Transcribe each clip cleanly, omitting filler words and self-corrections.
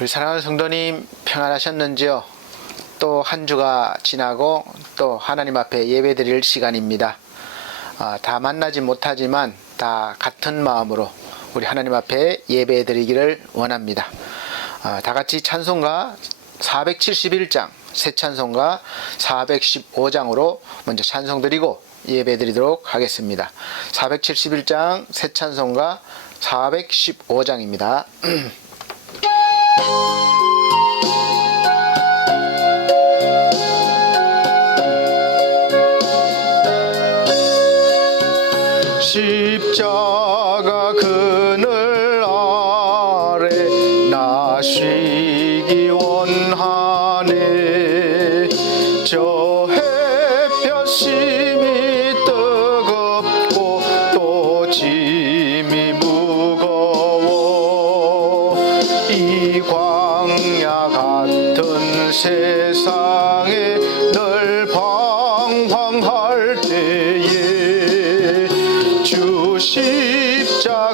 우리 사랑하는 성도님 평안하셨는지요? 또 한 주가 지나고 또 하나님 앞에 예배드릴 시간입니다. 다 만나지 못하지만 다 같은 마음으로 우리 하나님 앞에 예배드리기를 원합니다. 다 같이 찬송가 471장, 새 찬송가 415장으로 먼저 찬송드리고 예배드리도록 하겠습니다. 471장 새 찬송가 415장입니다. 십자가 그늘 아래 나 쉬기 원하네. 저 햇볕 심이 뜨겁고 또 짐이 무거워. 이 광야 같은 세상에 늘 방황할 때에 주 십자가의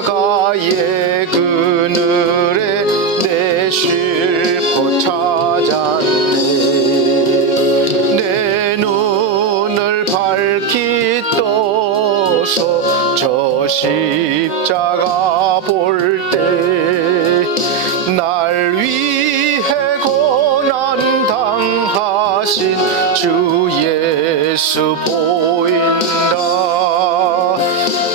그늘에 내 쉴 곳 찾았네. 내 눈을 밝히 떠서 저 십자가 볼 때 날 위해 고난 당하신 주 예수 보인다.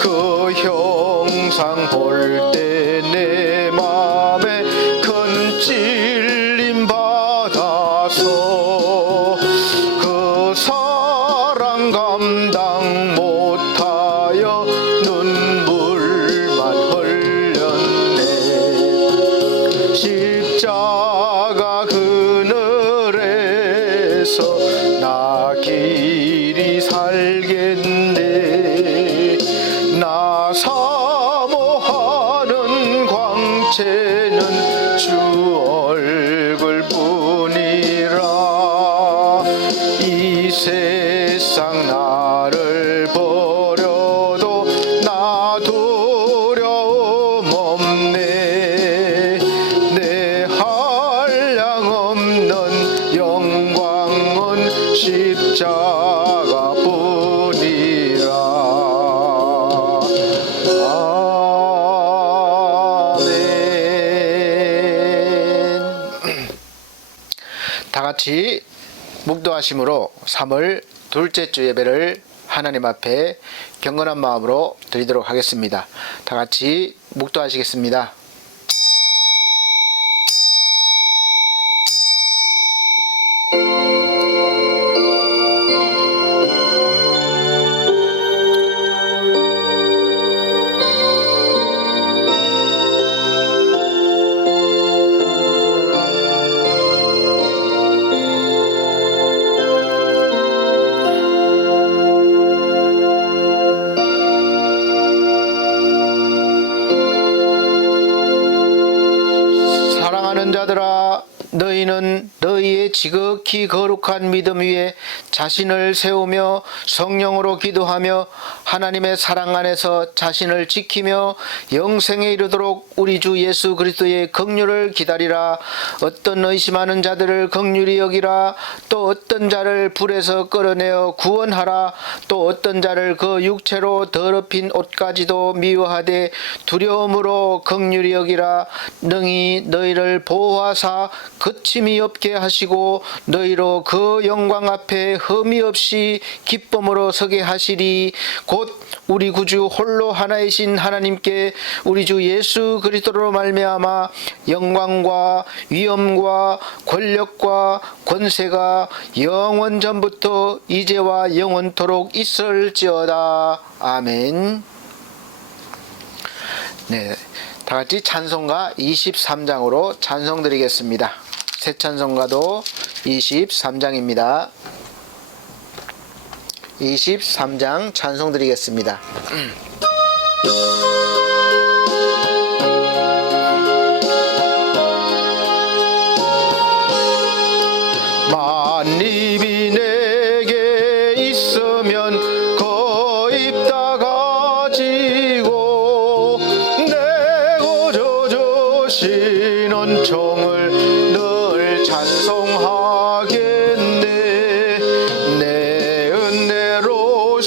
그 형상 볼 때 내 맘에 큰 찔림 받아서 그 사랑 감당 못하여 눈물만 흘렸네. 십자가 그늘에서 나 길이 살겠네. 나 사모하는 광채는 주 얼굴뿐이라. 이 세상 나를 버려도 나 두려움 없네. 내 한량 없는 영광은 십자가 뿐이라. 다 같이 묵도하심으로 3월 둘째 주 예배를 하나님 앞에 경건한 마음으로 드리도록 하겠습니다. 다 같이 묵도하시겠습니다. 자들아, 너희는 너희의 지극히 거룩한 믿음 위에 자신을 세우며 성령으로 기도하며 하나님의 사랑 안에서 자신을 지키며 영생에 이르도록 우리 주 예수 그리스도의 긍휼을 기다리라. 어떤 의심하는 자들을 긍휼히 여기라. 또 어떤 자를 불에서 끌어내어 구원하라. 또 어떤 자를 그 육체로 더럽힌 옷까지도 미워하되 두려움으로 긍휼히 여기라. 능히 너희를 보호하사 거침이 없게 하시고 너희로 그 영광 앞에 흠이 없이 기쁨으로 서게 하시리. 곧 우리 구주 홀로 하나이신 하나님께 우리 주 예수 그리스도로 말미암아 영광과 위엄과 권력과 권세가 영원 전부터 이제와 영원토록 있을지어다. 아멘. 네, 다 같이 찬송가 23장으로 찬송 드리겠습니다. 새 찬송가도 23장입니다. 23장 찬송 드리겠습니다. 만입이 내게 있으면 그 입 다 가지고 내 고저 하시는 종을 늘 찬송하겠네. 내 은혜로신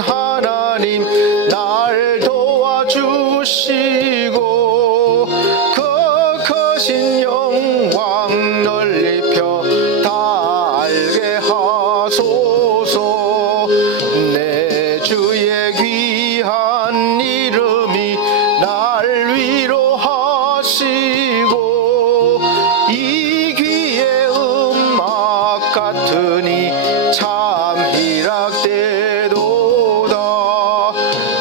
하나님 날 도와주시고 그 크신 영광 널리 펴 다 알게 하소서. 내 주의 귀한 이름이 날 위로하시고 이 귀의 음악 같으니 참 희락되도다.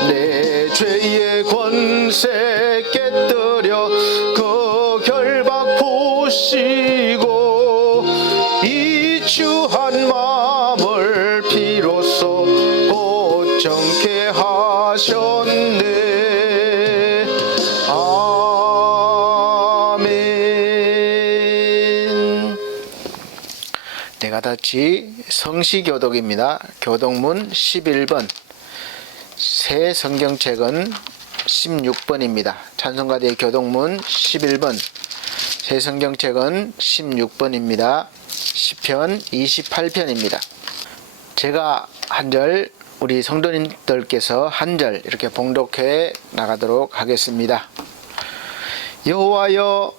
내 죄의 권세 깨뜨려 그 결박 부시고 이 주한 마음을 비로소 곧 정케 하셨네. 아멘. 내가 다치 성시교독입니다. 교독문 11번, 새 성경책은 16번입니다. 찬송가대의 교독문 11번, 새 성경책은 16번입니다. 시편 28편입니다. 제가 한 절, 우리 성도님들께서 한 절 이렇게 봉독해 나가도록 하겠습니다. 여호와여,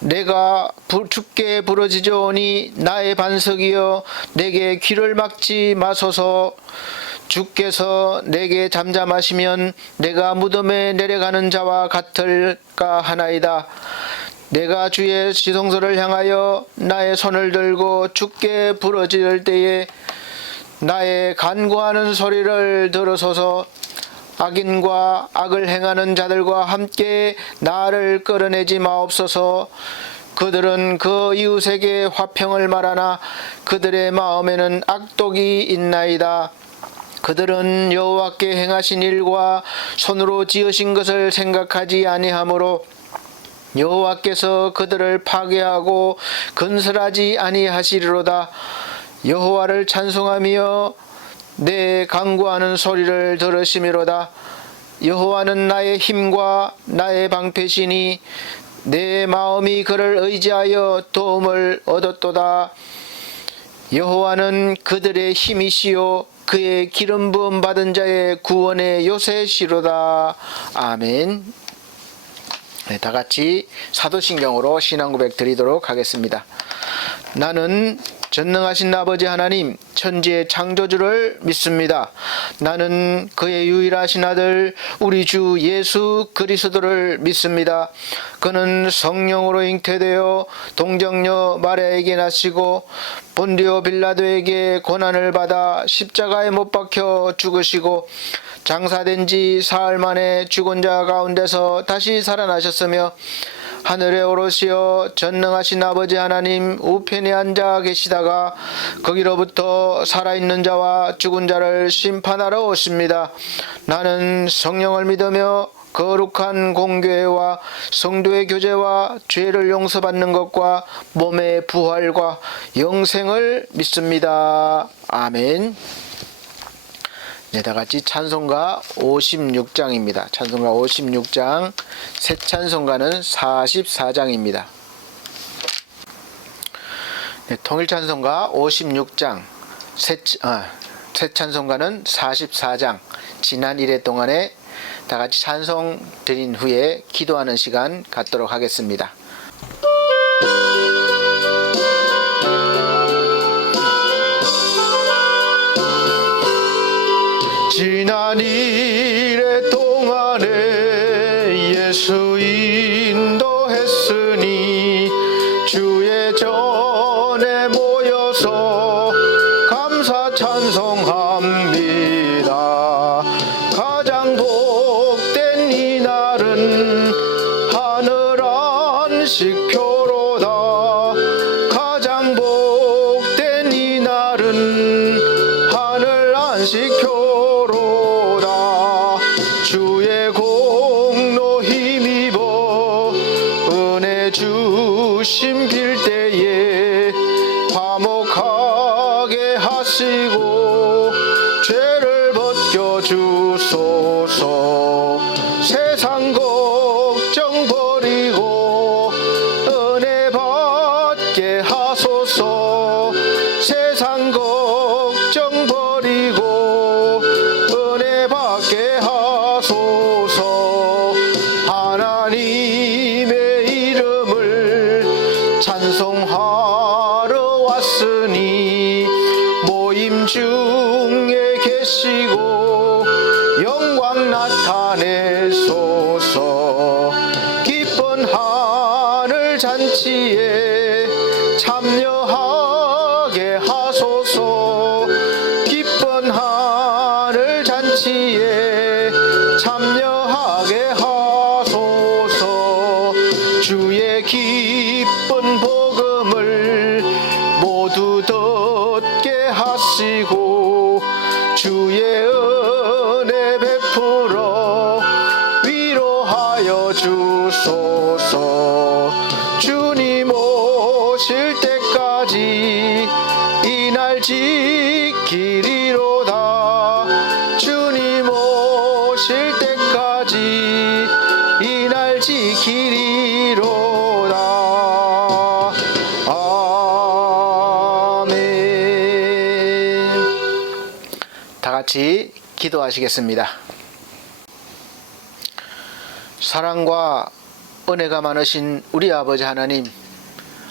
내가 주께 부르짖으오니 나의 반석이여 내게 귀를 막지 마소서. 주께서 내게 잠잠하시면 내가 무덤에 내려가는 자와 같을까 하나이다. 내가 주의 지성소를 향하여 나의 손을 들고 주께 부르짖을 때에 나의 간구하는 소리를 들으소서. 악인과 악을 행하는 자들과 함께 나를 끌어내지 마옵소서. 그들은 그 이웃에게 화평을 말하나 그들의 마음에는 악독이 있나이다. 그들은 여호와께 행하신 일과 손으로 지으신 것을 생각하지 아니하므로 여호와께서 그들을 파괴하고 건설하지 아니하시리로다. 여호와를 찬송하며 내 간구하는 소리를 들으심이로다. 여호와는 나의 힘과 나의 방패시니 내 마음이 그를 의지하여 도움을 얻었도다. 여호와는 그들의 힘이시요 그의 기름 부음 받은 자의 구원의 요새시로다. 아멘. 네, 다 같이 사도신경으로 신앙고백 드리도록 하겠습니다. 나는 전능하신 아버지 하나님 천지의 창조주를 믿습니다. 나는 그의 유일하신 아들 우리 주 예수 그리스도를 믿습니다. 그는 성령으로 잉태되어 동정녀 마리아에게 나시고 본디오 빌라도에게 고난을 받아 십자가에 못 박혀 죽으시고 장사된 지 사흘 만에 죽은 자 가운데서 다시 살아나셨으며 하늘에 오르시어 전능하신 아버지 하나님 우편에 앉아 계시다가 거기로부터 살아있는 자와 죽은 자를 심판하러 오십니다. 나는 성령을 믿으며 거룩한 공교회와 성도의 교제와 죄를 용서받는 것과 몸의 부활과 영생을 믿습니다. 아멘. 네, 다같이 찬송가 56장입니다. 찬송가 56장, 새 찬송가는 44장입니다. 네, 통일 찬송가 56장, 새 찬송가는 44장. 지난 1회 동안에 다같이 찬송 드린 후에 기도하는 시간 갖도록 하겠습니다. 지난 1회 동안에 예수 인도했으니 주의 전에 모여서 감사 찬송합니다. 가장 복된 이 날은 하늘 안식표로다. 가장 복된 이 날은 하늘 안식표 주의 공로 힘입어 은혜 주심 빌 때에 화목하게 하시고 죄를 벗겨주소서. 세상 걱정 버리고 찬송하러 왔으니 모임 중에 계시고 영광 나타내소서. 기쁜 하늘 잔치에 참여하게 하소서. 기쁜 하늘 잔치에 참여하게 하소서. 주의 기쁜 복음을 모두 듣게 하시고 주의 은혜 베풀어 위로하여 주소서. 주님 오실 때까지 이 날 지키리로다. 주님 오실 때까지 이 날 지키리로다. 아멘. 다 같이 기도하시겠습니다. 사랑과 은혜가 많으신 우리 아버지 하나님,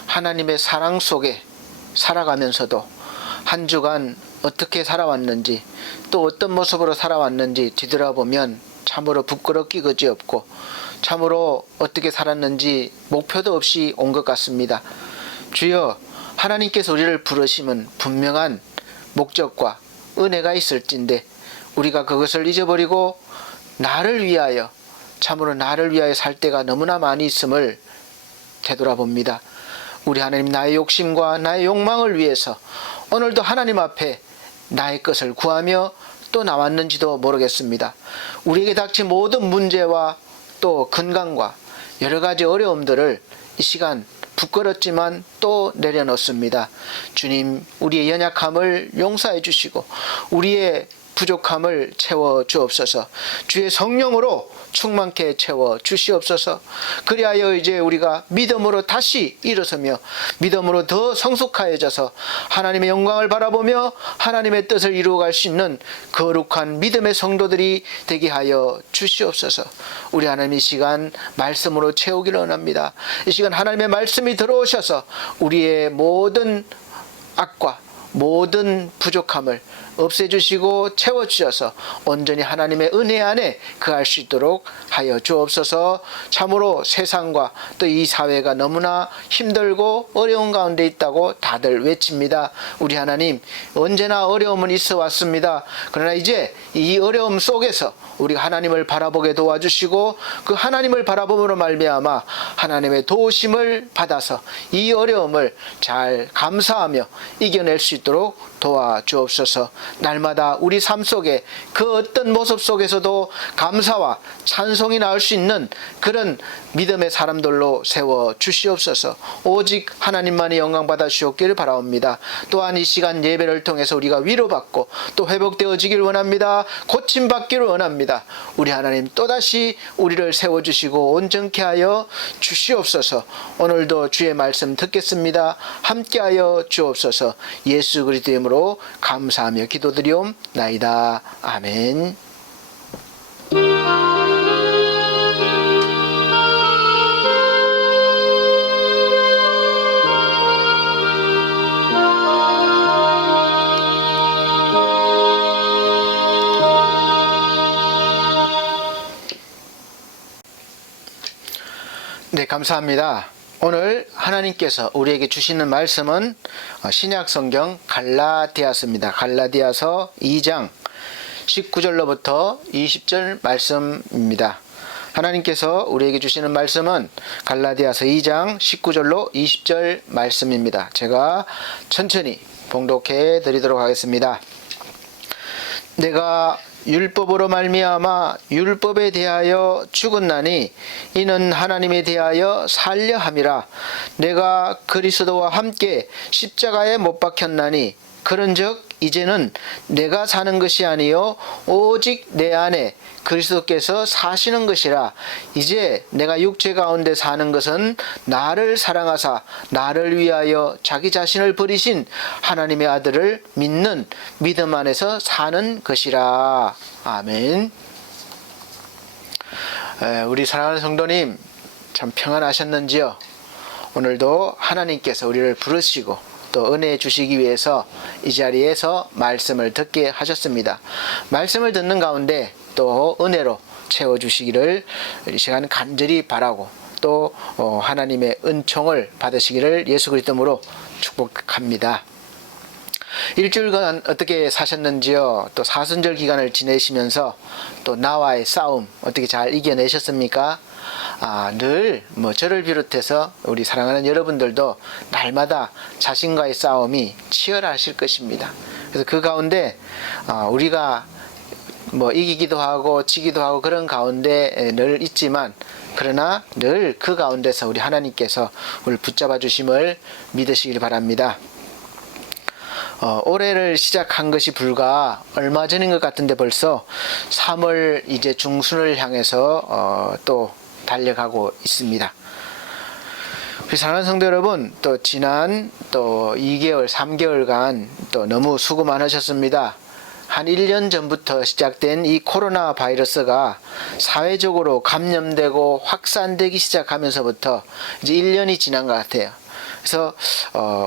하나님의 사랑 속에 살아가면서도 한 주간 어떻게 살아왔는지 또 어떤 모습으로 살아왔는지 뒤돌아보면 참으로 부끄럽기 그지없고 참으로 어떻게 살았는지 목표도 없이 온 것 같습니다. 주여, 하나님께서 우리를 부르심은 분명한 목적과 은혜가 있을진데 우리가 그것을 잊어버리고 나를 위하여, 참으로 나를 위하여 살 때가 너무나 많이 있음을 되돌아봅니다. 우리 하나님, 나의 욕심과 나의 욕망을 위해서 오늘도 하나님 앞에 나의 것을 구하며 또 나왔는지도 모르겠습니다. 우리에게 닥친 모든 문제와 또 건강과 여러 가지 어려움들을 이 시간 부끄럽지만 또 내려놓습니다. 주님, 우리의 연약함을 용서해 주시고 우리의 부족함을 채워 주옵소서. 주의 성령으로 충만케 채워 주시옵소서. 그리하여 이제 우리가 믿음으로 다시 일어서며 믿음으로 더 성숙하여져서 하나님의 영광을 바라보며 하나님의 뜻을 이루어갈 수 있는 거룩한 믿음의 성도들이 되게 하여 주시옵소서. 우리 하나님, 이 시간 말씀으로 채우기를 원합니다. 이 시간 하나님의 말씀이 들어오셔서 우리의 모든 악과 모든 부족함을 없애주시고 채워주셔서 온전히 하나님의 은혜 안에 거할 수 있도록 하여 주옵소서. 참으로 세상과 또 이 사회가 너무나 힘들고 어려운 가운데 있다고 다들 외칩니다. 우리 하나님, 언제나 어려움은 있어 왔습니다. 그러나 이제 이 어려움 속에서 우리가 하나님을 바라보게 도와주시고 그 하나님을 바라봄으로 말미암아 하나님의 도우심을 받아서 이 어려움을 잘 감사하며 이겨낼 수 있도록 도와주옵소서. 날마다 우리 삶 속에 그 어떤 모습 속에서도 감사와 찬송이 나올 수 있는 그런 믿음의 사람들로 세워 주시옵소서. 오직 하나님만이 영광 받아 주옵기를 바라옵니다. 또한 이 시간 예배를 통해서 우리가 위로받고 또 회복되어지기를 원합니다. 고침받기를 원합니다. 우리 하나님, 또다시 우리를 세워주시고 온전케 하여 주시옵소서. 오늘도 주의 말씀 듣겠습니다. 함께하여 주옵소서. 예수 그리스도의 이름으로 감사하며 기도드리옵나이다. 아멘. 네, 감사합니다. 오늘 하나님께서 우리에게 주시는 말씀은 신약성경 갈라디아서입니다. 갈라디아서 2장 19절로부터 20절 말씀입니다. 하나님께서 우리에게 주시는 말씀은 갈라디아서 2장 19절로 20절 말씀입니다. 제가 천천히 봉독해 드리도록 하겠습니다. 내가 율법으로 말미암아 율법에 대하여 죽었나니 이는 하나님에 대하여 살려 함이라. 내가 그리스도와 함께 십자가에 못 박혔나니 그런즉 이제는 내가 사는 것이 아니요 오직 내 안에 그리스도께서 사시는 것이라. 이제 내가 육체 가운데 사는 것은 나를 사랑하사 나를 위하여 자기 자신을 버리신 하나님의 아들을 믿는 믿음 안에서 사는 것이라. 아멘. 우리 사랑하는 성도님, 참 평안하셨는지요? 오늘도 하나님께서 우리를 부르시고 또 은혜 주시기 위해서 이 자리에서 말씀을 듣게 하셨습니다. 말씀을 듣는 가운데 또 은혜로 채워주시기를 이 시간 간절히 바라고 또 하나님의 은총을 받으시기를 예수 그리스도로 축복합니다. 일주일간 어떻게 사셨는지요? 또 사순절 기간을 지내시면서 또 나와의 싸움 어떻게 잘 이겨내셨습니까? 늘 저를 비롯해서 우리 사랑하는 여러분들도 날마다 자신과의 싸움이 치열하실 것입니다. 그래서 그 가운데 우리가 이기기도 하고 지기도 하고 그런 가운데 늘 있지만 그러나 늘 그 가운데서 우리 하나님께서 우리를 붙잡아 주심을 믿으시길 바랍니다. 올해를 시작한 것이 불과 얼마 전인 것 같은데 벌써 3월 이제 중순을 향해서 또 달려가고 있습니다. 우리 사랑하는 성도 여러분, 또 지난 또 2개월, 3개월간 또 너무 수고 많으셨습니다. 한 1년 전부터 시작된 이 코로나 바이러스가 사회적으로 감염되고 확산되기 시작하면서부터 이제 1년이 지난 것 같아요. 그래서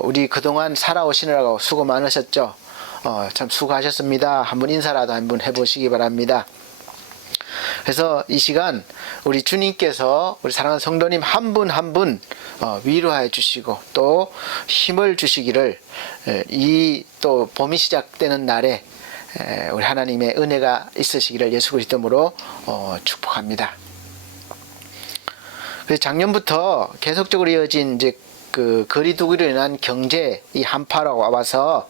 우리 그동안 살아오시느라고 수고 많으셨죠. 참 수고하셨습니다. 한번 인사라도 한번 해보시기 바랍니다. 그래서 이 시간 우리 주님께서 우리 사랑하는 성도님 한 분 한 분 위로해 주시고 또 힘을 주시기를 이 또 봄이 시작되는 날에 우리 하나님의 은혜가 있으시기를 예수 그리스도로 축복합니다. 그래서 작년부터 계속적으로 이어진 이제 그 거리두기로 인한 경제 이 한파가 와서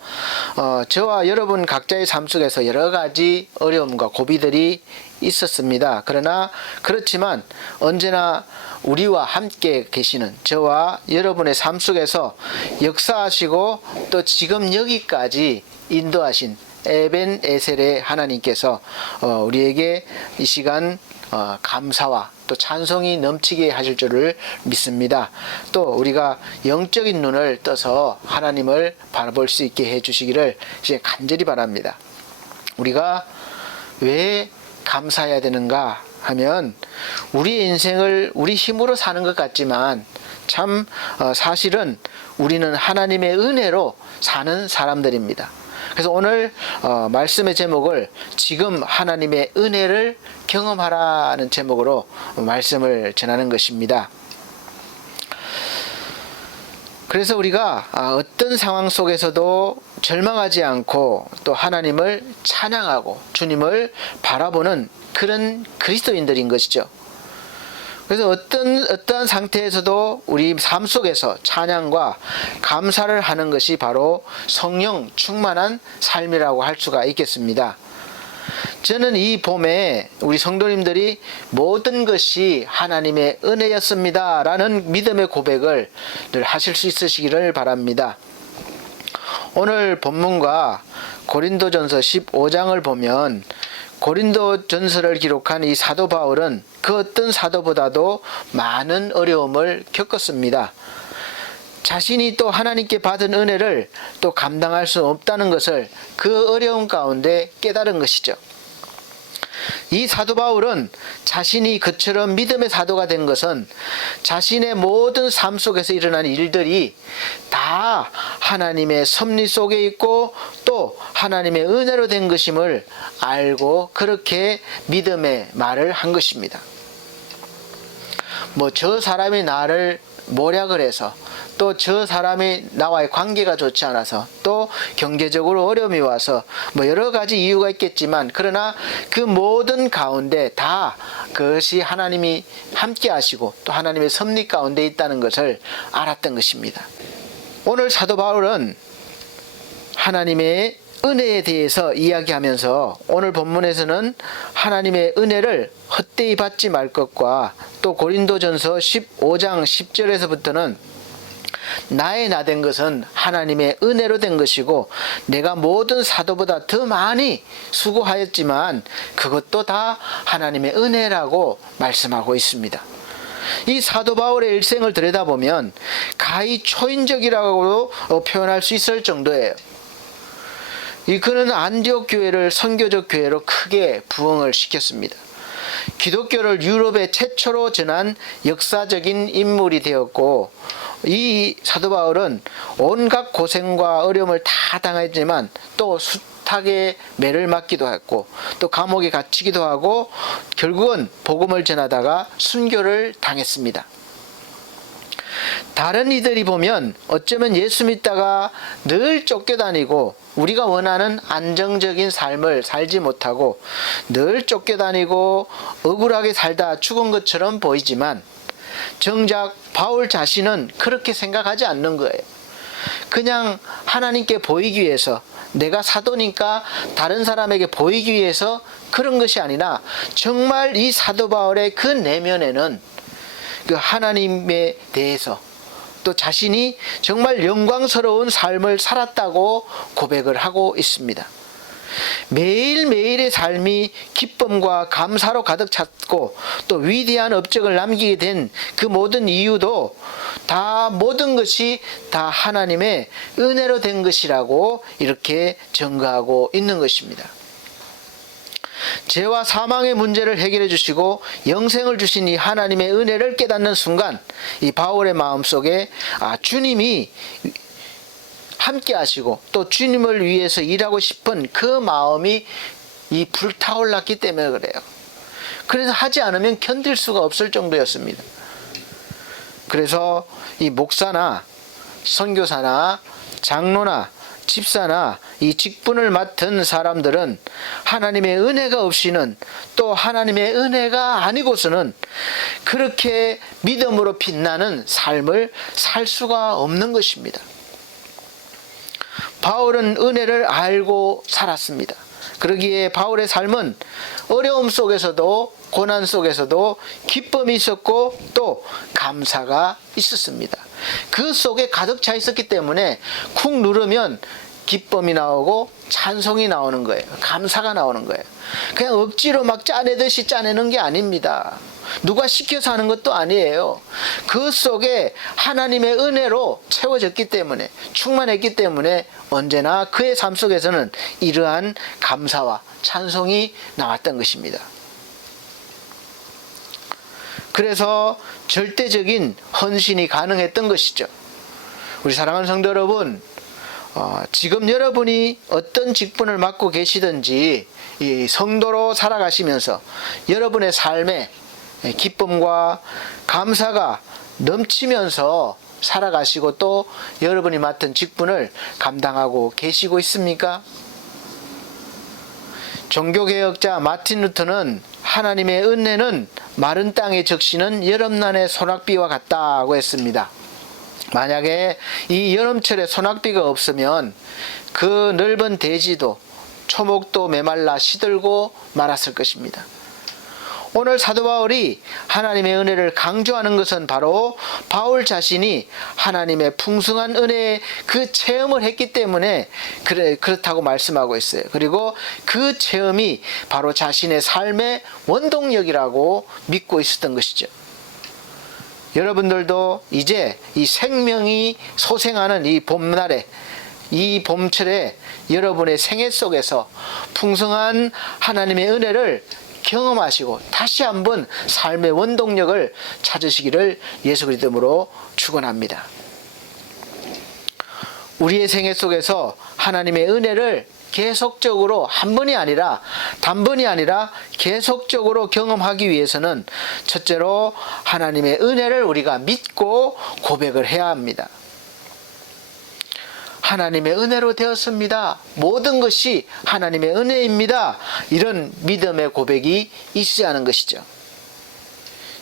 저와 여러분 각자의 삶 속에서 여러 가지 어려움과 고비들이 있었습니다. 그러나 그렇지만 언제나 우리와 함께 계시는 저와 여러분의 삶 속에서 역사하시고 또 지금 여기까지 인도하신 에벤에셀의 하나님께서 우리에게 이 시간 감사와 또 찬송이 넘치게 하실 줄을 믿습니다. 또 우리가 영적인 눈을 떠서 하나님을 바라볼 수 있게 해주시기를 이제 간절히 바랍니다. 우리가 왜 감사해야 되는가 하면 우리 인생을 우리 힘으로 사는 것 같지만 참 사실은 우리는 하나님의 은혜로 사는 사람들입니다. 그래서 오늘 말씀의 제목을 지금 하나님의 은혜를 경험하라는 제목으로 말씀을 전하는 것입니다. 그래서 우리가 어떤 상황 속에서도 절망하지 않고 또 하나님을 찬양하고 주님을 바라보는 그런 그리스도인들인 것이죠. 그래서 어떠한 상태에서도 우리 삶 속에서 찬양과 감사를 하는 것이 바로 성령 충만한 삶이라고 할 수가 있겠습니다. 저는 이 봄에 우리 성도님들이 모든 것이 하나님의 은혜였습니다 라는 믿음의 고백을 늘 하실 수 있으시기를 바랍니다. 오늘 본문과 고린도전서 15장을 보면 고린도전서를 기록한 이 사도 바울은 그 어떤 사도보다도 많은 어려움을 겪었습니다. 자신이 또 하나님께 받은 은혜를 또 감당할 수 없다는 것을 그 어려움 가운데 깨달은 것이죠. 이 사도 바울은 자신이 그처럼 믿음의 사도가 된 것은 자신의 모든 삶 속에서 일어난 일들이 다 하나님의 섭리 속에 있고 또 하나님의 은혜로 된 것임을 알고 그렇게 믿음의 말을 한 것입니다. 저 사람이 나를 모략을 해서 또 저 사람이 나와의 관계가 좋지 않아서 또 경제적으로 어려움이 와서 여러 가지 이유가 있겠지만 그러나 그 모든 가운데 다 그것이 하나님이 함께 하시고 또 하나님의 섭리 가운데 있다는 것을 알았던 것입니다. 오늘 사도 바울은 하나님의 은혜에 대해서 이야기하면서 오늘 본문에서는 하나님의 은혜를 헛되이 받지 말 것과 또 고린도전서 15장 10절에서부터는 나의 나 된 것은 하나님의 은혜로 된 것이고 내가 모든 사도보다 더 많이 수고하였지만 그것도 다 하나님의 은혜라고 말씀하고 있습니다. 이 사도 바울의 일생을 들여다보면 가히 초인적이라고 표현할 수 있을 정도예요. 그는 안디옥 교회를 선교적 교회로 크게 부흥을 시켰습니다. 기독교를 유럽에 최초로 전한 역사적인 인물이 되었고 이 사도 바울은 온갖 고생과 어려움을 다 당했지만 또 숱하게 매를 맞기도 했고 또 감옥에 갇히기도 하고 결국은 복음을 전하다가 순교를 당했습니다. 다른 이들이 보면 어쩌면 예수 믿다가 늘 쫓겨다니고 우리가 원하는 안정적인 삶을 살지 못하고 늘 쫓겨다니고 억울하게 살다 죽은 것처럼 보이지만 정작 바울 자신은 그렇게 생각하지 않는 거예요. 그냥 하나님께 보이기 위해서, 내가 사도니까 다른 사람에게 보이기 위해서 그런 것이 아니라 정말 이 사도 바울의 그 내면에는 그 하나님에 대해서 또 자신이 정말 영광스러운 삶을 살았다고 고백을 하고 있습니다. 매일매일의 삶이 기쁨과 감사로 가득 찼고 또 위대한 업적을 남기게 된 그 모든 이유도 다 모든 것이 다 하나님의 은혜로 된 것이라고 이렇게 증거하고 있는 것입니다. 죄와 사망의 문제를 해결해 주시고 영생을 주신 이 하나님의 은혜를 깨닫는 순간 이 바울의 마음속에 주님이 함께 하시고 또 주님을 위해서 일하고 싶은 그 마음이 이 불타올랐기 때문에 그래요. 그래서 하지 않으면 견딜 수가 없을 정도였습니다. 그래서 이 목사나 선교사나 장로나 집사나 이 직분을 맡은 사람들은 하나님의 은혜가 없이는 또 하나님의 은혜가 아니고서는 그렇게 믿음으로 빛나는 삶을 살 수가 없는 것입니다. 바울은 은혜를 알고 살았습니다. 그러기에 바울의 삶은 어려움 속에서도 고난 속에서도 기쁨이 있었고 또 감사가 있었습니다. 그 속에 가득 차 있었기 때문에 쿵 누르면 기쁨이 나오고 찬송이 나오는 거예요. 감사가 나오는 거예요. 그냥 억지로 막 짜내듯이 짜내는 게 아닙니다. 누가 시켜서 하는 것도 아니에요. 그 속에 하나님의 은혜로 채워졌기 때문에, 충만했기 때문에 언제나 그의 삶 속에서는 이러한 감사와 찬송이 나왔던 것입니다. 그래서 절대적인 헌신이 가능했던 것이죠. 우리 사랑하는 성도 여러분, 지금 여러분이 어떤 직분을 맡고 계시든지 이 성도로 살아가시면서 여러분의 삶에 기쁨과 감사가 넘치면서 살아가시고 또 여러분이 맡은 직분을 감당하고 계시고 있습니까? 종교개혁자 마틴 루터는 하나님의 은혜는 마른 땅에 적시는 여름날의 소낙비와 같다고 했습니다. 만약에 이 여름철에 소낙비가 없으면 그 넓은 대지도 초목도 메말라 시들고 말았을 것입니다. 오늘 사도 바울이 하나님의 은혜를 강조하는 것은 바로 바울 자신이 하나님의 풍성한 은혜의 그 체험을 했기 때문에 그렇다고 말씀하고 있어요. 그리고 그 체험이 바로 자신의 삶의 원동력이라고 믿고 있었던 것이죠. 여러분들도 이제 이 생명이 소생하는 이 봄날에, 이 봄철에 여러분의 생애 속에서 풍성한 하나님의 은혜를 경험하시고 다시 한번 삶의 원동력을 찾으시기를 예수 그리스도로 축원합니다. 우리의 생애 속에서 하나님의 은혜를 계속적으로 한 번이 아니라 단번이 아니라 계속적으로 경험하기 위해서는 첫째로 하나님의 은혜를 우리가 믿고 고백을 해야 합니다. 하나님의 은혜로 되었습니다. 모든 것이 하나님의 은혜입니다. 이런 믿음의 고백이 있어야 하는 것이죠.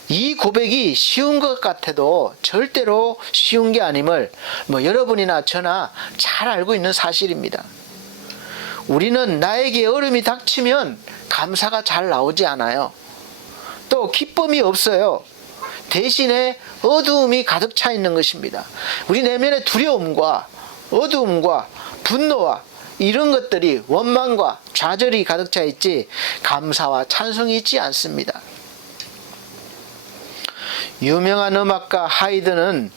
이 고백이 쉬운 것 같아도 절대로 쉬운 게 아님을 여러분이나 저나 잘 알고 있는 사실입니다. 우리는 나에게 어려움이 닥치면 감사가 잘 나오지 않아요. 또 기쁨이 없어요. 대신에 어두움이 가득 차 있는 것입니다. 우리 내면의 두려움과 어두움과 분노와 이런 것들이 원망과 좌절이 가득 차 있지 감사와 찬송이 있지 않습니다. 유명한 음악가 하이든은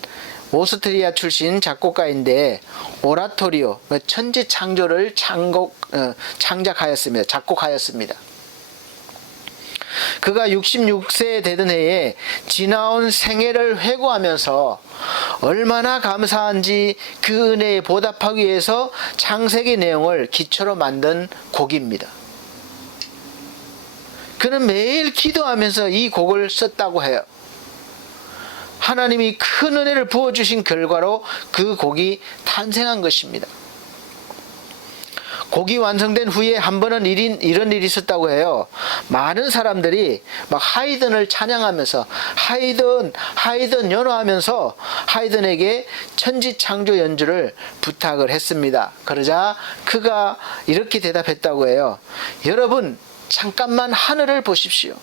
오스트리아 출신 작곡가인데 오라토리오, 천지 창조를 창작하였습니다. 작곡하였습니다. 그가 66세 되던 해에 지나온 생애를 회고하면서 얼마나 감사한지 그 은혜에 보답하기 위해서 창세기 내용을 기초로 만든 곡입니다. 그는 매일 기도하면서 이 곡을 썼다고 해요. 하나님이 큰 은혜를 부어주신 결과로 그 곡이 탄생한 것입니다. 곡이 완성된 후에 한 번은 이런 일이 있었다고 해요. 많은 사람들이 막 하이든을 찬양하면서 하이든 연호하면서 하이든에게 천지창조 연주를 부탁을 했습니다. 그러자 그가 이렇게 대답했다고 해요. 여러분, 잠깐만 하늘을 보십시오.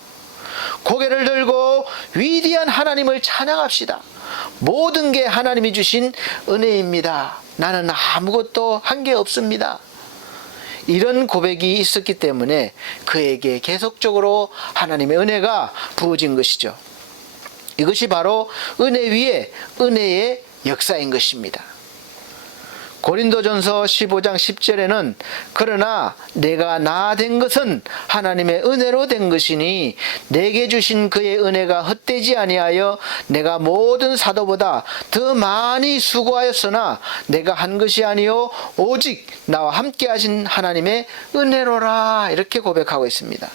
고개를 들고 위대한 하나님을 찬양합시다. 모든 게 하나님이 주신 은혜입니다. 나는 아무것도 한 게 없습니다. 이런 고백이 있었기 때문에 그에게 계속적으로 하나님의 은혜가 부어진 것이죠. 이것이 바로 은혜 위에 은혜의 역사인 것입니다. 고린도전서 15장 10절에는 그러나 내가 나 된 것은 하나님의 은혜로 된 것이니 내게 주신 그의 은혜가 헛되지 아니하여 내가 모든 사도보다 더 많이 수고하였으나 내가 한 것이 아니요 오직 나와 함께 하신 하나님의 은혜로라, 이렇게 고백하고 있습니다.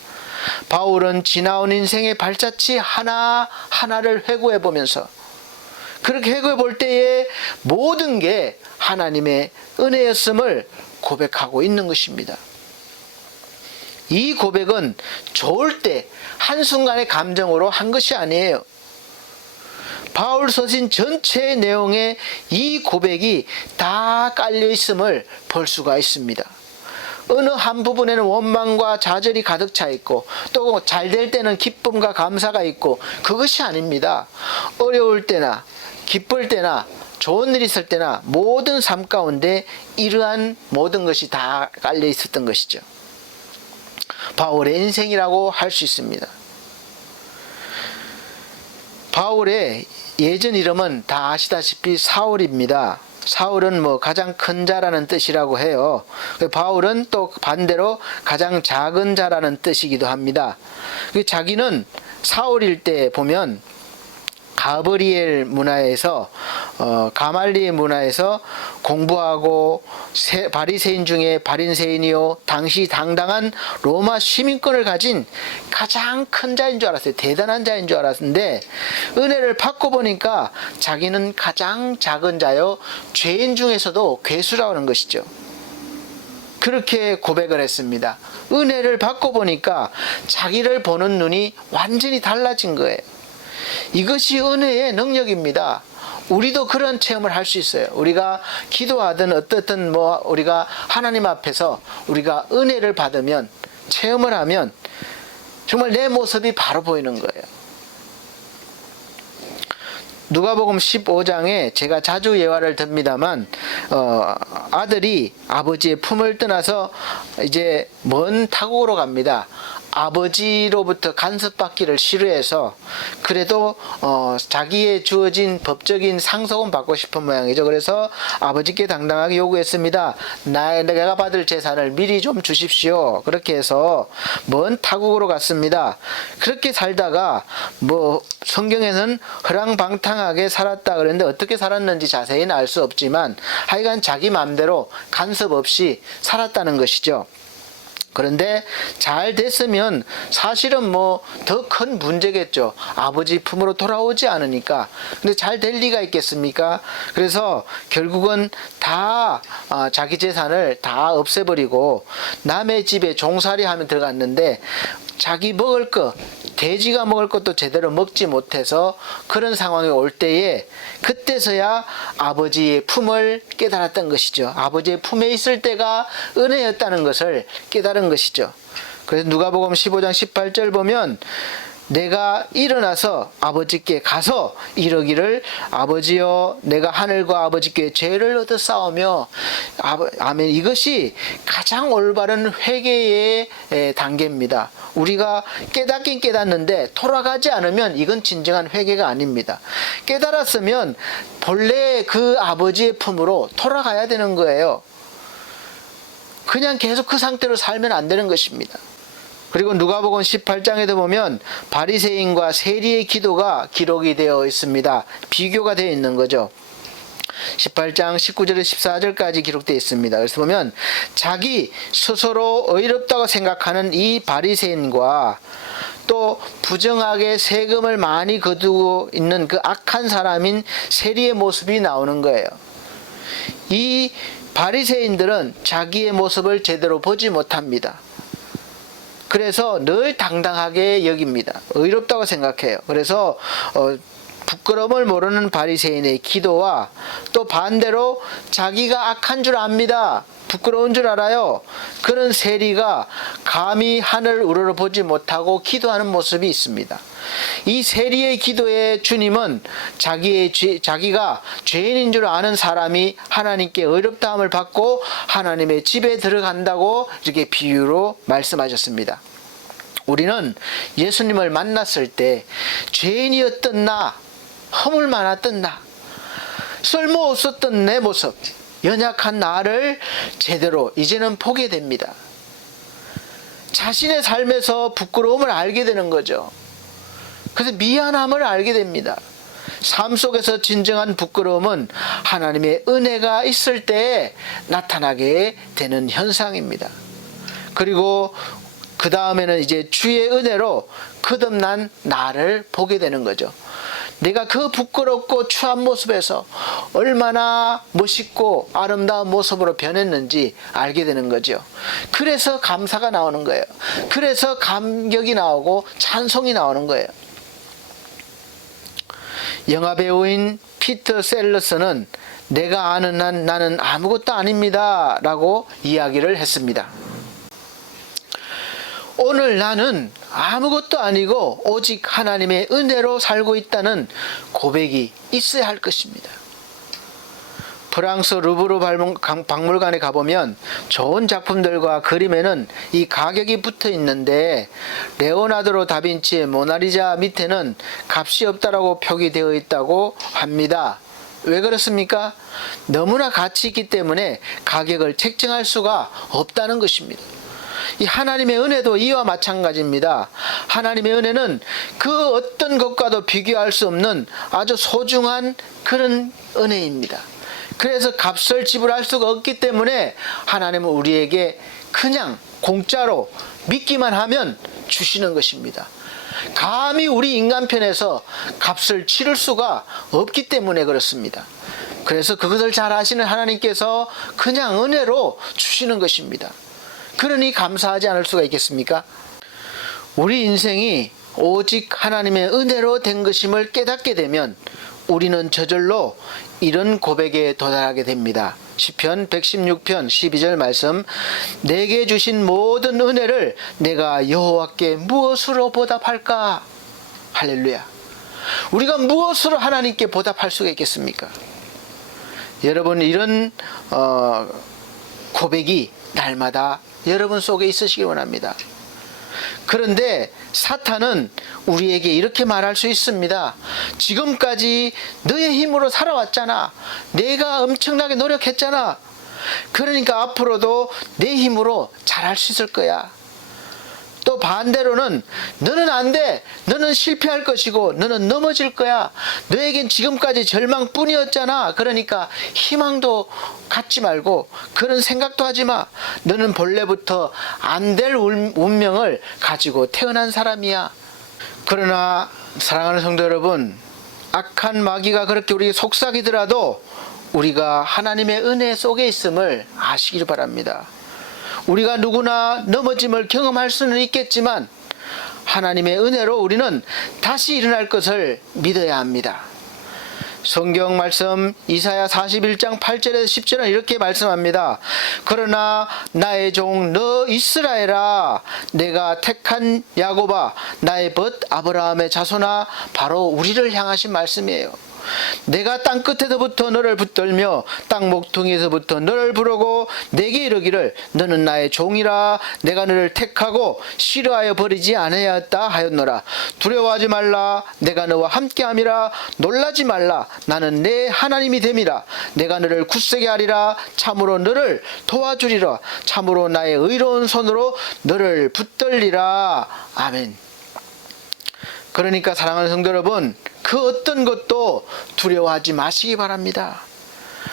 바울은 지나온 인생의 발자취 하나하나를 회고해 보면서 그렇게 회고해 볼 때에 모든 게 하나님의 은혜였음을 고백하고 있는 것입니다. 이 고백은 좋을 때 한순간의 감정으로 한 것이 아니에요. 바울 서신 전체의 내용에 이 고백이 다 깔려 있음을 볼 수가 있습니다. 어느 한 부분에는 원망과 좌절이 가득 차 있고 또 잘 될 때는 기쁨과 감사가 있고 그것이 아닙니다. 어려울 때나 기쁠 때나 좋은 일 있을 때나 모든 삶 가운데 이러한 모든 것이 다 깔려 있었던 것이죠. 바울의 인생이라고 할 수 있습니다. 바울의 예전 이름은 다 아시다시피 사울입니다. 사울은 가장 큰 자라는 뜻이라고 해요. 바울은 또 반대로 가장 작은 자라는 뜻이기도 합니다. 자기는 사울일 때 보면 가브리엘 문화에서 가말리엘 문화에서 공부하고 바리새인 중에 바리새인이요 당시 당당한 로마 시민권을 가진 가장 큰 자인 줄 알았어요. 대단한 자인 줄 알았는데 은혜를 받고 보니까 자기는 가장 작은 자요 죄인 중에서도 괴수라고 하는 것이죠. 그렇게 고백을 했습니다. 은혜를 받고 보니까 자기를 보는 눈이 완전히 달라진 거예요. 이것이 은혜의 능력입니다. 우리도 그런 체험을 할 수 있어요. 우리가 기도하든 어떻든 우리가 하나님 앞에서 우리가 은혜를 받으면 체험을 하면 정말 내 모습이 바로 보이는 거예요. 누가복음 15장에 제가 자주 예화를 듭니다만 아들이 아버지의 품을 떠나서 이제 먼 타국으로 갑니다. 아버지로부터 간섭받기를 싫어해서 그래도 자기의 주어진 법적인 상속은 받고 싶은 모양이죠. 그래서 아버지께 당당하게 요구했습니다. 내가 받을 재산을 미리 좀 주십시오. 그렇게 해서 먼 타국으로 갔습니다. 그렇게 살다가 성경에는 허랑방탕하게 살았다 그랬는데 어떻게 살았는지 자세히는 알 수 없지만 하여간 자기 마음대로 간섭 없이 살았다는 것이죠. 그런데 잘 됐으면 사실은 더 큰 문제겠죠. 아버지 품으로 돌아오지 않으니까. 근데 잘 될 리가 있겠습니까? 그래서 결국은 다 자기 재산을 다 없애버리고 남의 집에 종살이 하면 들어갔는데 자기 먹을 것, 돼지가 먹을 것도 제대로 먹지 못해서 그런 상황이 올 때에 그때서야 아버지의 품을 깨달았던 것이죠. 아버지의 품에 있을 때가 은혜였다는 것을 깨달은 것이죠. 그래서 누가복음 15장 18절 보면 내가 일어나서 아버지께 가서 이르기를 아버지여 내가 하늘과 아버지께 죄를 얻어 싸우며 아멘. 이것이 가장 올바른 회개의 단계입니다. 우리가 깨닫긴 깨닫는데 돌아가지 않으면 이건 진정한 회개가 아닙니다. 깨달았으면 본래 그 아버지의 품으로 돌아가야 되는 거예요. 그냥 계속 그 상태로 살면 안 되는 것입니다. 그리고 누가복음 18장에도 보면 바리새인과 세리의 기도가 기록이 되어 있습니다. 비교가 되어 있는 거죠. 18장 19절에서 14절까지 기록되어 있습니다. 그래서 보면 자기 스스로 의롭다고 생각하는 이 바리새인과 또 부정하게 세금을 많이 거두고 있는 그 악한 사람인 세리의 모습이 나오는 거예요. 이 바리새인들은 자기의 모습을 제대로 보지 못합니다. 그래서 늘 당당하게 여깁니다. 의롭다고 생각해요. 그래서 부끄러움을 모르는 바리새인의 기도와 또 반대로 자기가 악한 줄 압니다. 부끄러운 줄 알아요. 그런 세리가 감히 하늘을 우러러보지 못하고 기도하는 모습이 있습니다. 이 세리의 기도에 주님은 자기가 죄인인 줄 아는 사람이 하나님께 의롭다함을 받고 하나님의 집에 들어간다고 이렇게 비유로 말씀하셨습니다. 우리는 예수님을 만났을 때 죄인이었던 나, 허물 많았던 나, 쓸모없었던 내 모습, 연약한 나를 제대로 이제는 보게 됩니다. 자신의 삶에서 부끄러움을 알게 되는 거죠. 그래서 미안함을 알게 됩니다. 삶 속에서 진정한 부끄러움은 하나님의 은혜가 있을 때 나타나게 되는 현상입니다. 그리고 그 다음에는 이제 주의 은혜로 거듭난 나를 보게 되는 거죠. 내가 그 부끄럽고 추한 모습에서 얼마나 멋있고 아름다운 모습으로 변했는지 알게 되는 거죠. 그래서 감사가 나오는 거예요. 그래서 감격이 나오고 찬송이 나오는 거예요. 영화배우인 피터 셀러스는 내가 아는 한 나는 아무것도 아닙니다 라고 이야기를 했습니다. 오늘 나는 아무것도 아니고 오직 하나님의 은혜로 살고 있다는 고백이 있어야 할 것입니다. 프랑스 루브르 박물관에 가보면 좋은 작품들과 그림에는 이 가격이 붙어 있는데 레오나르도 다빈치의 모나리자 밑에는 값이 없다라고 표기되어 있다고 합니다. 왜 그렇습니까? 너무나 가치 있기 때문에 가격을 책정할 수가 없다는 것입니다. 이 하나님의 은혜도 이와 마찬가지입니다. 하나님의 은혜는 그 어떤 것과도 비교할 수 없는 아주 소중한 그런 은혜입니다. 그래서 값을 지불할 수가 없기 때문에 하나님은 우리에게 그냥 공짜로 믿기만 하면 주시는 것입니다. 감히 우리 인간편에서 값을 치를 수가 없기 때문에 그렇습니다. 그래서 그것을 잘 아시는 하나님께서 그냥 은혜로 주시는 것입니다. 그러니 감사하지 않을 수가 있겠습니까? 우리 인생이 오직 하나님의 은혜로 된 것임을 깨닫게 되면 우리는 저절로 이런 고백에 도달하게 됩니다. 시편 116편 12절 말씀, 내게 주신 모든 은혜를 내가 여호와께 무엇으로 보답할까? 할렐루야. 우리가 무엇으로 하나님께 보답할 수가 있겠습니까? 여러분, 이런 고백이 날마다 여러분 속에 있으시기 원합니다. 그런데 사탄은 우리에게 이렇게 말할 수 있습니다. 지금까지 너의 힘으로 살아왔잖아. 내가 엄청나게 노력했잖아. 그러니까 앞으로도 내 힘으로 잘할 수 있을 거야. 또 반대로는 너는 안 돼. 너는 실패할 것이고 너는 넘어질 거야. 너에겐 지금까지 절망뿐이었잖아. 그러니까 희망도 갖지 말고 그런 생각도 하지 마. 너는 본래부터 안 될 운명을 가지고 태어난 사람이야. 그러나 사랑하는 성도 여러분, 악한 마귀가 그렇게 우리 속삭이더라도 우리가 하나님의 은혜 속에 있음을 아시길 바랍니다. 우리가 누구나 넘어짐을 경험할 수는 있겠지만 하나님의 은혜로 우리는 다시 일어날 것을 믿어야 합니다. 성경 말씀 이사야 41장 8절에서 10절은 이렇게 말씀합니다. 그러나 나의 종 너 이스라엘아, 내가 택한 야곱아, 나의 벗 아브라함의 자손아, 바로 우리를 향하신 말씀이에요. 내가 땅 끝에서부터 너를 붙들며 땅 목퉁이에서부터 너를 부르고 내게 이르기를 너는 나의 종이라 내가 너를 택하고 싫어하여 버리지 아니하였다 하였노라. 두려워하지 말라. 내가 너와 함께함이라. 놀라지 말라. 나는 내 하나님이 됨이라. 내가 너를 굳세게 하리라. 참으로 너를 도와주리라. 참으로 나의 의로운 손으로 너를 붙들리라. 아멘. 그러니까 사랑하는 성도 여러분, 그 어떤 것도 두려워하지 마시기 바랍니다.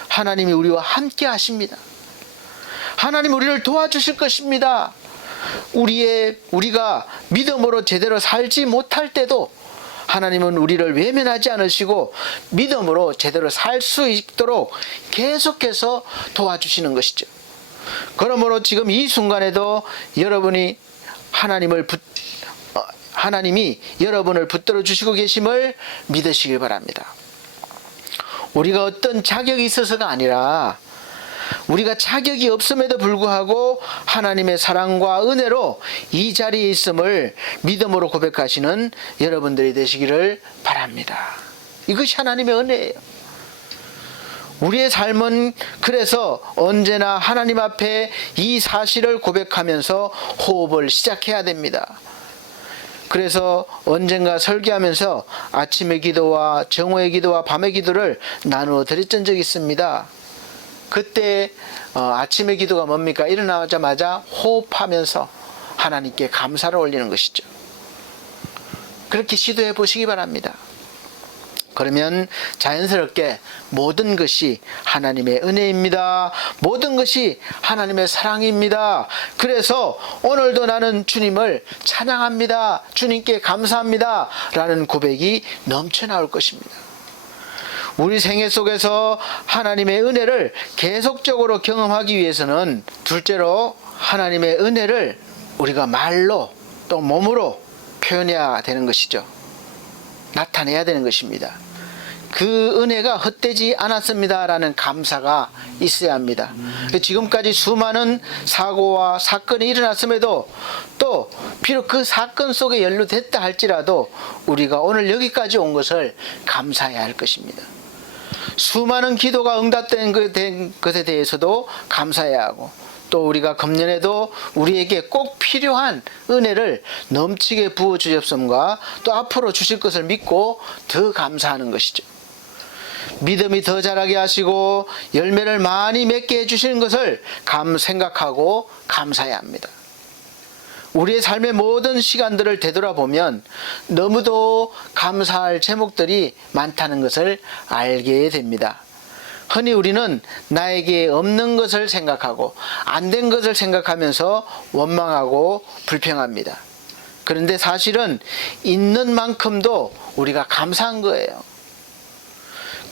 하나님이 우리와 함께 하십니다. 하나님 우리를 도와주실 것입니다. 우리가 믿음으로 제대로 살지 못할 때도 하나님은 우리를 외면하지 않으시고 믿음으로 제대로 살 수 있도록 계속해서 도와주시는 것이죠. 그러므로 지금 이 순간에도 하나님이 여러분을 붙들어 주시고 계심을 믿으시길 바랍니다. 우리가 어떤 자격이 있어서가 아니라 우리가 자격이 없음에도 불구하고 하나님의 사랑과 은혜로 이 자리에 있음을 믿음으로 고백하시는 여러분들이 되시기를 바랍니다. 이것이 하나님의 은혜예요. 우리의 삶은 그래서 언제나 하나님 앞에 이 사실을 고백하면서 호흡을 시작해야 됩니다. 그래서 언젠가 설교하면서 아침의 기도와 정오의 기도와 밤의 기도를 나누어 드렸던 적이 있습니다. 그때 아침의 기도가 뭡니까? 일어나자마자 호흡하면서 하나님께 감사를 올리는 것이죠. 그렇게 시도해 보시기 바랍니다. 그러면 자연스럽게 모든 것이 하나님의 은혜입니다. 모든 것이 하나님의 사랑입니다. 그래서 오늘도 나는 주님을 찬양합니다. 주님께 감사합니다. 라는 고백이 넘쳐나올 것입니다. 우리 생애 속에서 하나님의 은혜를 계속적으로 경험하기 위해서는 둘째로 하나님의 은혜를 우리가 말로 또 몸으로 표현해야 되는 것이죠. 나타내야 되는 것입니다. 그 은혜가 헛되지 않았습니다 라는 감사가 있어야 합니다. 지금까지 수많은 사고와 사건이 일어났음에도 또 비록 그 사건 속에 연루됐다 할지라도 우리가 오늘 여기까지 온 것을 감사해야 할 것입니다. 수많은 기도가 응답된 것에 대해서도 감사해야 하고 또 우리가 금년에도 우리에게 꼭 필요한 은혜를 넘치게 부어주셨음과 또 앞으로 주실 것을 믿고 더 감사하는 것이죠. 믿음이 더 자라게 하시고 열매를 많이 맺게 해주시는 것을 생각하고 감사해야 합니다. 우리의 삶의 모든 시간들을 되돌아보면 너무도 감사할 제목들이 많다는 것을 알게 됩니다. 흔히 우리는 나에게 없는 것을 생각하고 안 된 것을 생각하면서 원망하고 불평합니다. 그런데 사실은 있는 만큼도 우리가 감사한 거예요.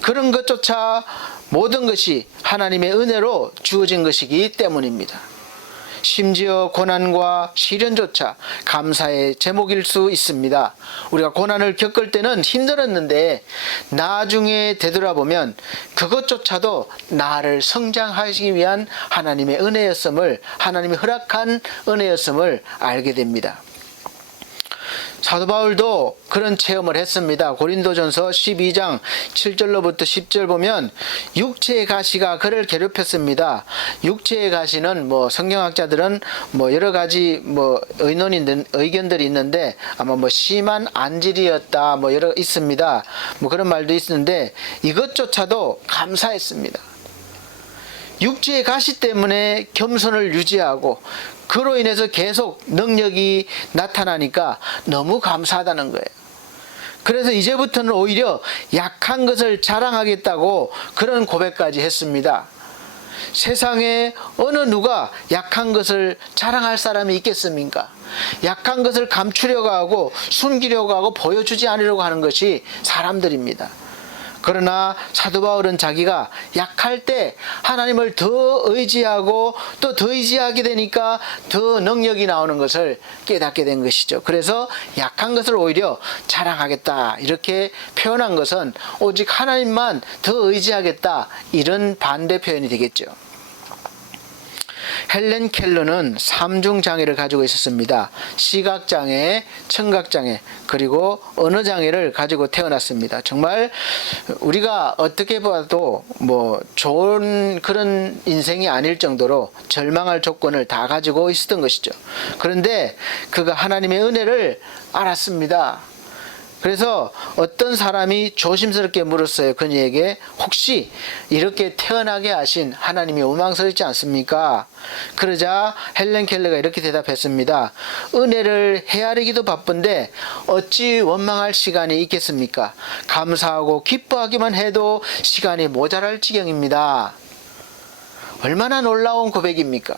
그런 것조차 모든 것이 하나님의 은혜로 주어진 것이기 때문입니다. 심지어 고난과 시련조차 감사의 제목일 수 있습니다. 우리가 고난을 겪을 때는 힘들었는데 나중에 되돌아보면 그것조차도 나를 성장하시기 위한 하나님의 은혜였음을, 하나님이 허락한 은혜였음을 알게 됩니다. 사도 바울도 그런 체험을 했습니다. 고린도전서 12장 7절로부터 10절 보면 육체의 가시가 그를 괴롭혔습니다. 육체의 가시는 성경학자들은 여러 가지 의견들이 있는데 아마 심한 안질이었다 여러 있습니다. 그런 말도 있는데 이것조차도 감사했습니다. 육체의 가시 때문에 겸손을 유지하고 그로 인해서 계속 능력이 나타나니까 너무 감사하다는 거예요. 그래서 이제부터는 오히려 약한 것을 자랑하겠다고 그런 고백까지 했습니다. 세상에 어느 누가 약한 것을 자랑할 사람이 있겠습니까? 약한 것을 감추려고 하고 숨기려고 하고 보여주지 않으려고 하는 것이 사람들입니다. 그러나 사도 바울은 자기가 약할 때 하나님을 더 의지하고 또 더 의지하게 되니까 더 능력이 나오는 것을 깨닫게 된 것이죠. 그래서 약한 것을 오히려 자랑하겠다 이렇게 표현한 것은 오직 하나님만 더 의지하겠다 이런 반대 표현이 되겠죠. 헬렌 켈러는 삼중 장애를 가지고 있었습니다. 시각장애, 청각장애, 그리고 언어장애를 가지고 태어났습니다. 정말 우리가 어떻게 봐도 좋은 그런 인생이 아닐 정도로 절망할 조건을 다 가지고 있었던 것이죠. 그런데 그가 하나님의 은혜를 알았습니다. 그래서 어떤 사람이 조심스럽게 물었어요. 그녀에게 혹시 이렇게 태어나게 하신 하나님이 원망스럽지 않습니까? 그러자 헬렌 켈러가 이렇게 대답했습니다. 은혜를 헤아리기도 바쁜데 어찌 원망할 시간이 있겠습니까? 감사하고 기뻐하기만 해도 시간이 모자랄 지경입니다. 얼마나 놀라운 고백입니까?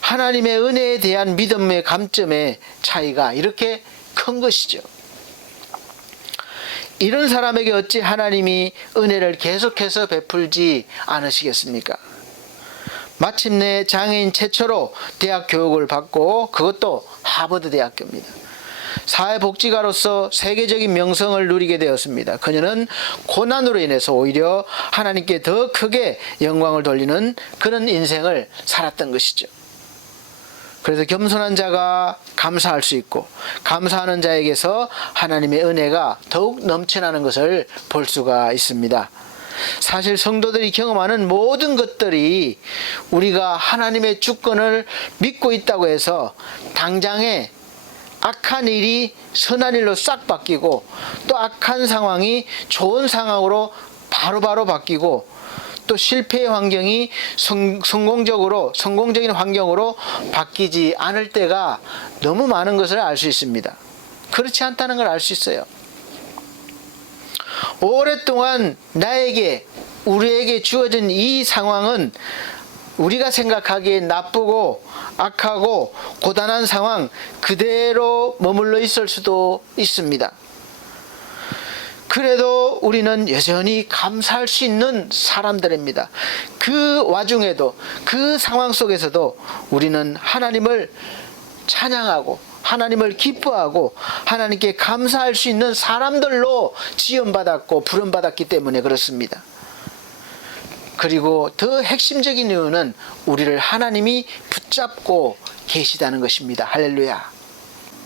하나님의 은혜에 대한 믿음의 감점의 차이가 이렇게 큰 것이죠. 이런 사람에게 어찌 하나님이 은혜를 계속해서 베풀지 않으시겠습니까? 마침내 장애인 최초로 대학 교육을 받고 그것도 하버드 대학교입니다. 사회복지가로서 세계적인 명성을 누리게 되었습니다. 그녀는 고난으로 인해서 오히려 하나님께 더 크게 영광을 돌리는 그런 인생을 살았던 것이죠. 그래서 겸손한 자가 감사할 수 있고 감사하는 자에게서 하나님의 은혜가 더욱 넘쳐나는 것을 볼 수가 있습니다. 사실 성도들이 경험하는 모든 것들이 우리가 하나님의 주권을 믿고 있다고 해서 당장에 악한 일이 선한 일로 싹 바뀌고 또 악한 상황이 좋은 상황으로 바로바로 바뀌고 또 실패의 환경이 성공적인 환경으로 바뀌지 않을 때가 너무 많은 것을 알 수 있습니다. 그렇지 않다는 걸 알 수 있어요. 오랫동안 우리에게 주어진 이 상황은 우리가 생각하기에 나쁘고 악하고 고단한 상황 그대로 머물러 있을 수도 있습니다. 그래도 우리는 여전히 감사할 수 있는 사람들입니다. 그 와중에도 그 상황 속에서도 우리는 하나님을 찬양하고 하나님을 기뻐하고 하나님께 감사할 수 있는 사람들로 지음받았고 부름받았기 때문에 그렇습니다. 그리고 더 핵심적인 이유는 우리를 하나님이 붙잡고 계시다는 것입니다. 할렐루야.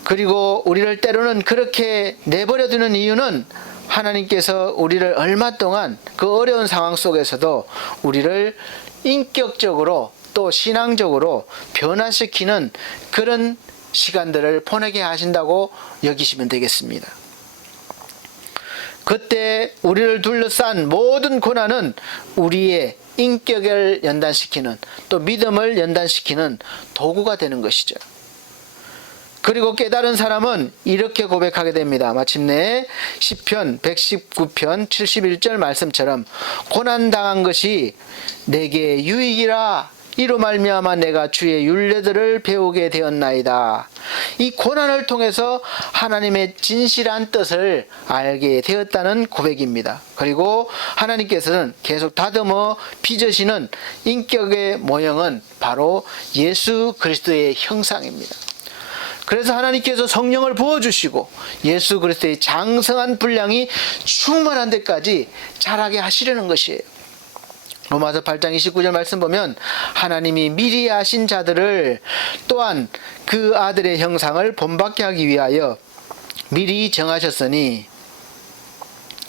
그리고 우리를 때로는 그렇게 내버려두는 이유는 하나님께서 우리를 얼마 동안 그 어려운 상황 속에서도 우리를 인격적으로 또 신앙적으로 변화시키는 그런 시간들을 보내게 하신다고 여기시면 되겠습니다. 그때 우리를 둘러싼 모든 고난은 우리의 인격을 연단시키는 또 믿음을 연단시키는 도구가 되는 것이죠. 그리고 깨달은 사람은 이렇게 고백하게 됩니다. 마침내 시편 119편 71절 말씀처럼 고난당한 것이 내게 유익이라 이로 말미암아 내가 주의 율례들을 배우게 되었나이다. 이 고난을 통해서 하나님의 진실한 뜻을 알게 되었다는 고백입니다. 그리고 하나님께서는 계속 다듬어 빚으시는 인격의 모형은 바로 예수 그리스도의 형상입니다. 그래서 하나님께서 성령을 부어주시고 예수 그리스도의 장성한 분량이 충만한 데까지 자라게 하시려는 것이에요. 로마서 8장 29절 말씀 보면 하나님이 미리 아신 자들을 또한 그 아들의 형상을 본받게 하기 위하여 미리 정하셨으니,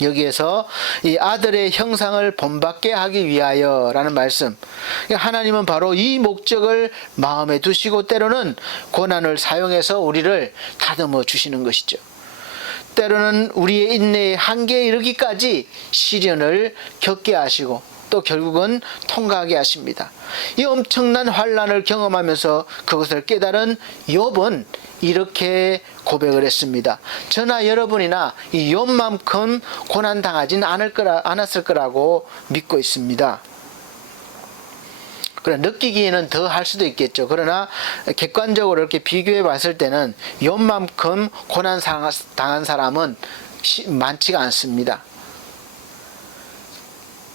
여기에서 이 아들의 형상을 본받게 하기 위하여 라는 말씀, 하나님은 바로 이 목적을 마음에 두시고 때로는 고난을 사용해서 우리를 다듬어 주시는 것이죠. 때로는 우리의 인내의 한계에 이르기까지 시련을 겪게 하시고 또 결국은 통과하게 하십니다. 이 엄청난 환난을 경험하면서 그것을 깨달은 욥은 이렇게 고백을 했습니다. 저나 여러분이나 이 욥만큼 고난당하진 않았을 거라고 믿고 있습니다. 그러나 느끼기에는 더 할 수도 있겠죠. 그러나 객관적으로 이렇게 비교해 봤을 때는 욥만큼 고난 당한 사람은 많지가 않습니다.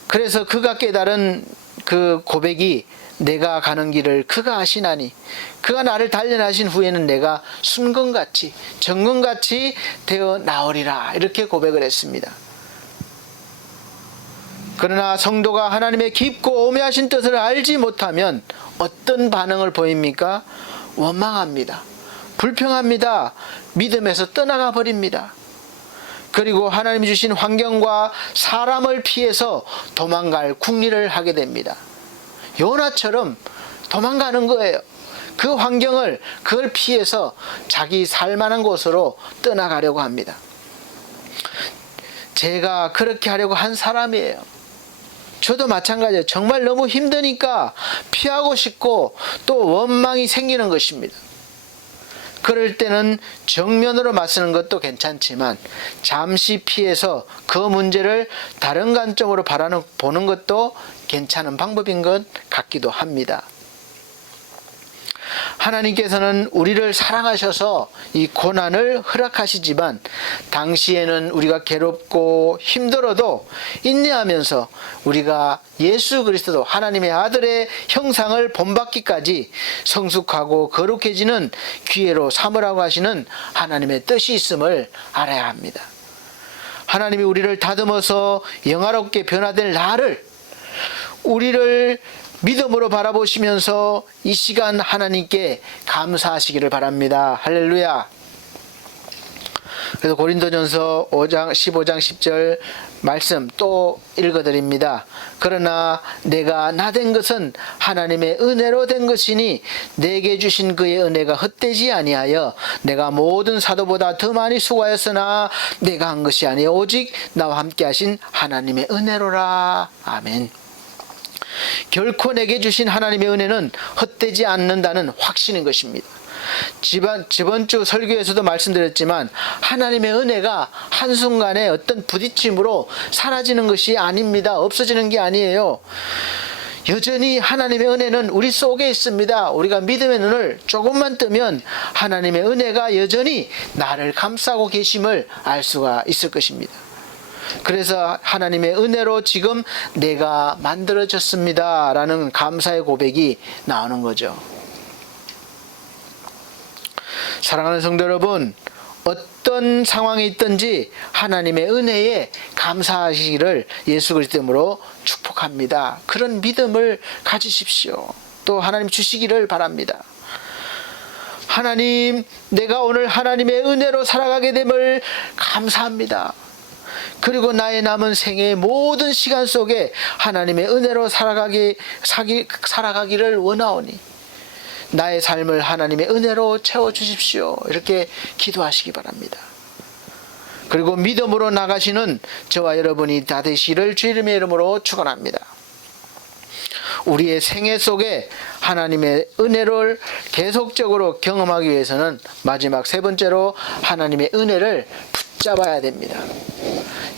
그래서 그가 깨달은 그 고백이 내가 가는 길을 그가 아시나니 그가 나를 단련하신 후에는 내가 순금같이 정금같이 되어 나오리라, 이렇게 고백을 했습니다. 그러나 성도가 하나님의 깊고 오묘하신 뜻을 알지 못하면 어떤 반응을 보입니까? 원망합니다. 불평합니다. 믿음에서 떠나가 버립니다. 그리고 하나님이 주신 환경과 사람을 피해서 도망갈 궁리를 하게 됩니다. 요나처럼 도망가는 거예요. 그 환경을, 그걸 피해서 자기 살만한 곳으로 떠나가려고 합니다. 제가 그렇게 하려고 한 사람이에요. 저도 마찬가지예요. 정말 너무 힘드니까 피하고 싶고 또 원망이 생기는 것입니다. 그럴 때는 정면으로 맞서는 것도 괜찮지만 잠시 피해서 그 문제를 다른 관점으로 보는 것도 괜찮은 방법인 것 같기도 합니다. 하나님께서는 우리를 사랑하셔서 이 고난을 허락하시지만 당시에는 우리가 괴롭고 힘들어도 인내하면서 우리가 예수 그리스도 하나님의 아들의 형상을 본받기까지 성숙하고 거룩해지는 기회로 삼으라고 하시는 하나님의 뜻이 있음을 알아야 합니다. 하나님이 우리를 다듬어서 영화롭게 변화될 날을, 우리를 믿음으로 바라보시면서 이 시간 하나님께 감사하시기를 바랍니다. 할렐루야. 그래서 고린도전서 15장 10절 말씀 또 읽어드립니다. 그러나 내가 나된 것은 하나님의 은혜로 된 것이니 내게 주신 그의 은혜가 헛되지 아니하여 내가 모든 사도보다 더 많이 수고하였으나 내가 한 것이 아니요 오직 나와 함께 하신 하나님의 은혜로라. 아멘. 결코 내게 주신 하나님의 은혜는 헛되지 않는다는 확신인 것입니다. 저번 주 설교에서도 말씀드렸지만 하나님의 은혜가 한순간에 어떤 부딪힘으로 사라지는 것이 아닙니다. 없어지는 게 아니에요. 여전히 하나님의 은혜는 우리 속에 있습니다. 우리가 믿음의 눈을 조금만 뜨면 하나님의 은혜가 여전히 나를 감싸고 계심을 알 수가 있을 것입니다. 그래서 하나님의 은혜로 지금 내가 만들어졌습니다 라는 감사의 고백이 나오는 거죠. 사랑하는 성도 여러분, 어떤 상황이 있든지 하나님의 은혜에 감사하시기를 예수 그리스도 이름으로 축복합니다. 그런 믿음을 가지십시오. 또 하나님 주시기를 바랍니다. 하나님, 내가 오늘 하나님의 은혜로 살아가게 됨을 감사합니다. 그리고 나의 남은 생애의 모든 시간 속에 하나님의 은혜로 살아가기를 원하오니 나의 삶을 하나님의 은혜로 채워주십시오. 이렇게 기도하시기 바랍니다. 그리고 믿음으로 나가시는 저와 여러분이 다 되시기를 주의 이름으로 축원합니다. 우리의 생애 속에 하나님의 은혜를 계속적으로 경험하기 위해서는 마지막 세 번째로 하나님의 은혜를 붙잡아야 됩니다.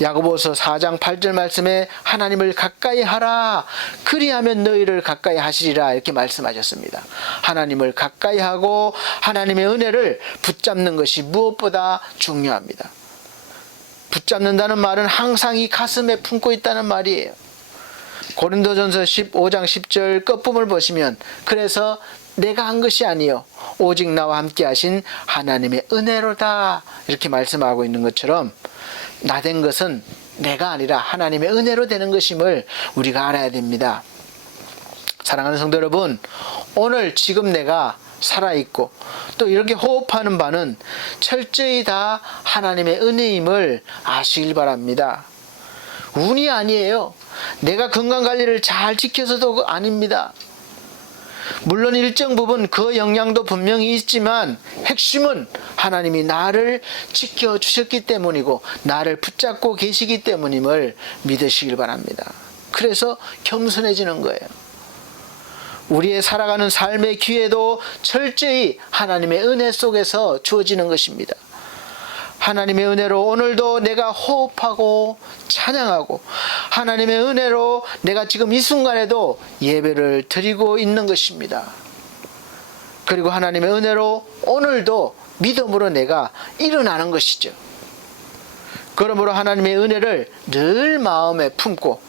야고보서 4장 8절 말씀에 하나님을 가까이 하라 그리하면 너희를 가까이 하시리라 이렇게 말씀하셨습니다. 하나님을 가까이 하고 하나님의 은혜를 붙잡는 것이 무엇보다 중요합니다. 붙잡는다는 말은 항상 이 가슴에 품고 있다는 말이에요. 고린도전서 15장 10절 끝부분을 보시면 그래서 내가 한 것이 아니요 오직 나와 함께 하신 하나님의 은혜로다 이렇게 말씀하고 있는 것처럼 나된 것은 내가 아니라 하나님의 은혜로 되는 것임을 우리가 알아야 됩니다. 사랑하는 성도 여러분, 오늘 지금 내가 살아있고 또 이렇게 호흡하는 바는 철저히 다 하나님의 은혜임을 아시길 바랍니다. 운이 아니에요. 내가 건강관리를 잘 지켜서도 아닙니다. 물론 일정 부분 그 영향도 분명히 있지만 핵심은 하나님이 나를 지켜주셨기 때문이고 나를 붙잡고 계시기 때문임을 믿으시길 바랍니다. 그래서 겸손해지는 거예요. 우리의 살아가는 삶의 기회도 철저히 하나님의 은혜 속에서 주어지는 것입니다. 하나님의 은혜로 오늘도 내가 호흡하고 찬양하고 하나님의 은혜로 내가 지금 이 순간에도 예배를 드리고 있는 것입니다. 그리고 하나님의 은혜로 오늘도 믿음으로 내가 일어나는 것이죠. 그러므로 하나님의 은혜를 늘 마음에 품고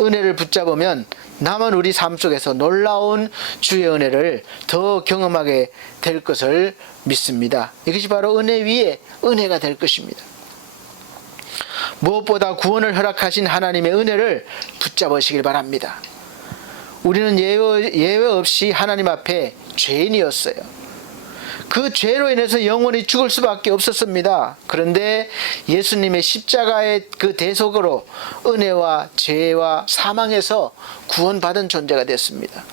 은혜를 붙잡으면 남은 우리 삶 속에서 놀라운 주의 은혜를 더 경험하게 될 것을 믿습니다. 이것이 바로 은혜 위에 은혜가 될 것입니다. 무엇보다 구원을 허락하신 하나님의 은혜를 붙잡으시길 바랍니다. 우리는 예외 없이 하나님 앞에 죄인이었어요. 그 죄로 인해서 영원히 죽을 수밖에 없었습니다. 그런데 예수님의 십자가의 그 대속으로 은혜와 죄와 사망에서 구원받은 존재가 됐습니다.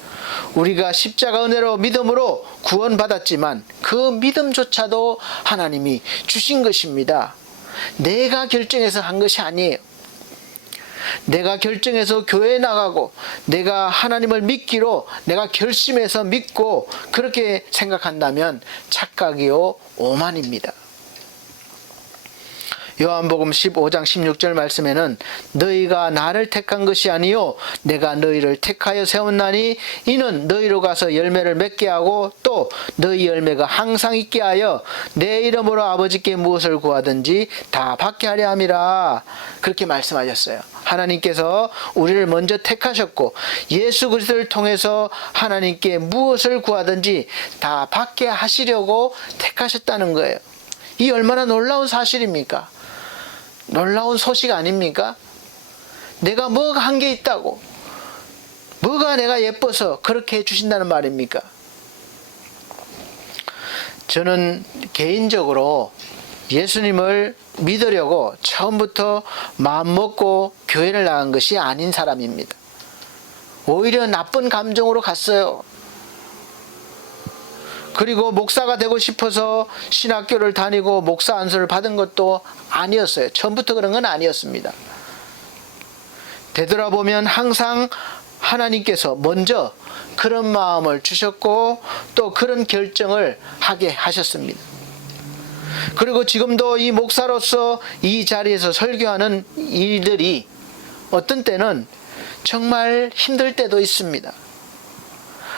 우리가 십자가 은혜로 믿음으로 구원받았지만 그 믿음조차도 하나님이 주신 것입니다. 내가 결정해서 한 것이 아니에요. 내가 결정해서 교회에 나가고 내가 하나님을 믿기로 내가 결심해서 믿고 그렇게 생각한다면 착각이요 오만입니다. 요한복음 15장 16절 말씀에는 너희가 나를 택한 것이 아니요 내가 너희를 택하여 세웠나니 이는 너희로 가서 열매를 맺게 하고 또 너희 열매가 항상 있게 하여 내 이름으로 아버지께 무엇을 구하든지 다 받게 하려 함이라. 그렇게 말씀하셨어요. 하나님께서 우리를 먼저 택하셨고 예수 그리스도를 통해서 하나님께 무엇을 구하든지 다 받게 하시려고 택하셨다는 거예요. 이 얼마나 놀라운 사실입니까? 놀라운 소식 아닙니까? 내가 뭐가 한 게 있다고, 뭐가 내가 예뻐서 그렇게 해주신다는 말입니까? 저는 개인적으로 예수님을 믿으려고 처음부터 마음먹고 교회를 나간 것이 아닌 사람입니다. 오히려 나쁜 감정으로 갔어요. 그리고 목사가 되고 싶어서 신학교를 다니고 목사 안수를 받은 것도 아니었어요. 처음부터 그런 건 아니었습니다. 되돌아보면 항상 하나님께서 먼저 그런 마음을 주셨고 또 그런 결정을 하게 하셨습니다. 그리고 지금도 이 목사로서 이 자리에서 설교하는 일들이 어떤 때는 정말 힘들 때도 있습니다.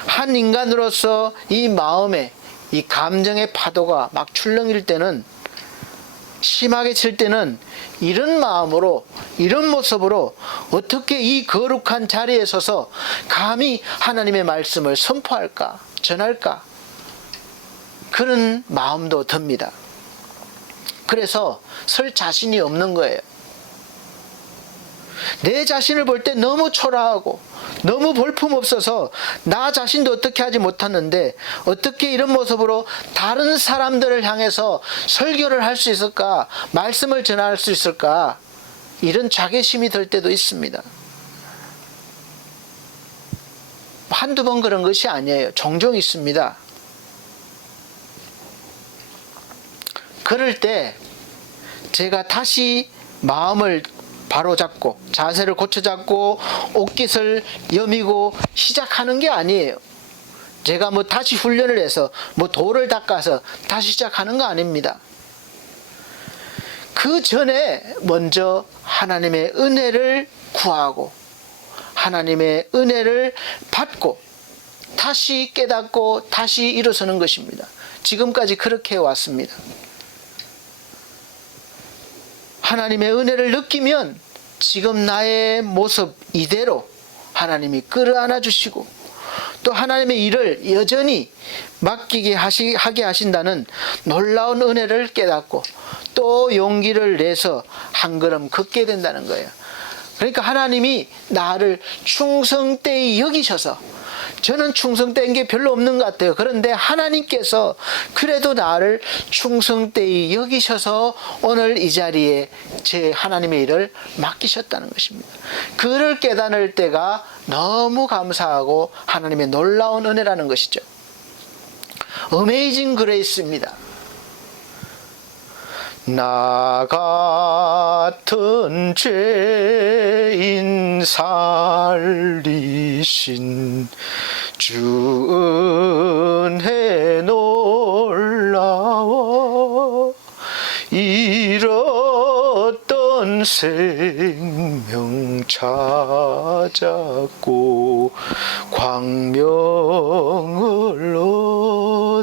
한 인간으로서 이 마음에 이 감정의 파도가 막 출렁일 때는, 심하게 칠 때는 이런 마음으로 이런 모습으로 어떻게 이 거룩한 자리에 서서 감히 하나님의 말씀을 선포할까 전할까 그런 마음도 듭니다. 그래서 설 자신이 없는 거예요. 내 자신을 볼 때 너무 초라하고 너무 볼품없어서 나 자신도 어떻게 하지 못하는데 어떻게 이런 모습으로 다른 사람들을 향해서 설교를 할 수 있을까, 말씀을 전할 수 있을까, 이런 자괴심이 들 때도 있습니다. 한두 번 그런 것이 아니에요. 종종 있습니다. 그럴 때 제가 다시 마음을 바로잡고 자세를 고쳐잡고 옷깃을 여미고 시작하는 게 아니에요. 제가 뭐 다시 훈련을 해서 뭐 돌을 닦아서 다시 시작하는 거 아닙니다. 그 전에 먼저 하나님의 은혜를 구하고 하나님의 은혜를 받고 다시 깨닫고 다시 일어서는 것입니다. 지금까지 그렇게 해왔습니다. 하나님의 은혜를 느끼면 지금 나의 모습 이대로 하나님이 끌어안아 주시고 또 하나님의 일을 여전히 맡기게 하게 하신다는 놀라운 은혜를 깨닫고 또 용기를 내서 한 걸음 걷게 된다는 거예요. 그러니까 하나님이 나를 충성되이 여기셔서, 저는 충성된 게 별로 없는 것 같아요. 그런데 하나님께서 그래도 나를 충성되이 여기셔서 오늘 이 자리에 제 하나님의 일을 맡기셨다는 것입니다. 그를 깨달을 때가 너무 감사하고 하나님의 놀라운 은혜라는 것이죠. 어메이징 그레이스입니다. 나 같은 죄인 살리신 주 은혜 놀라워 잃었던 생명 찾았고 광명을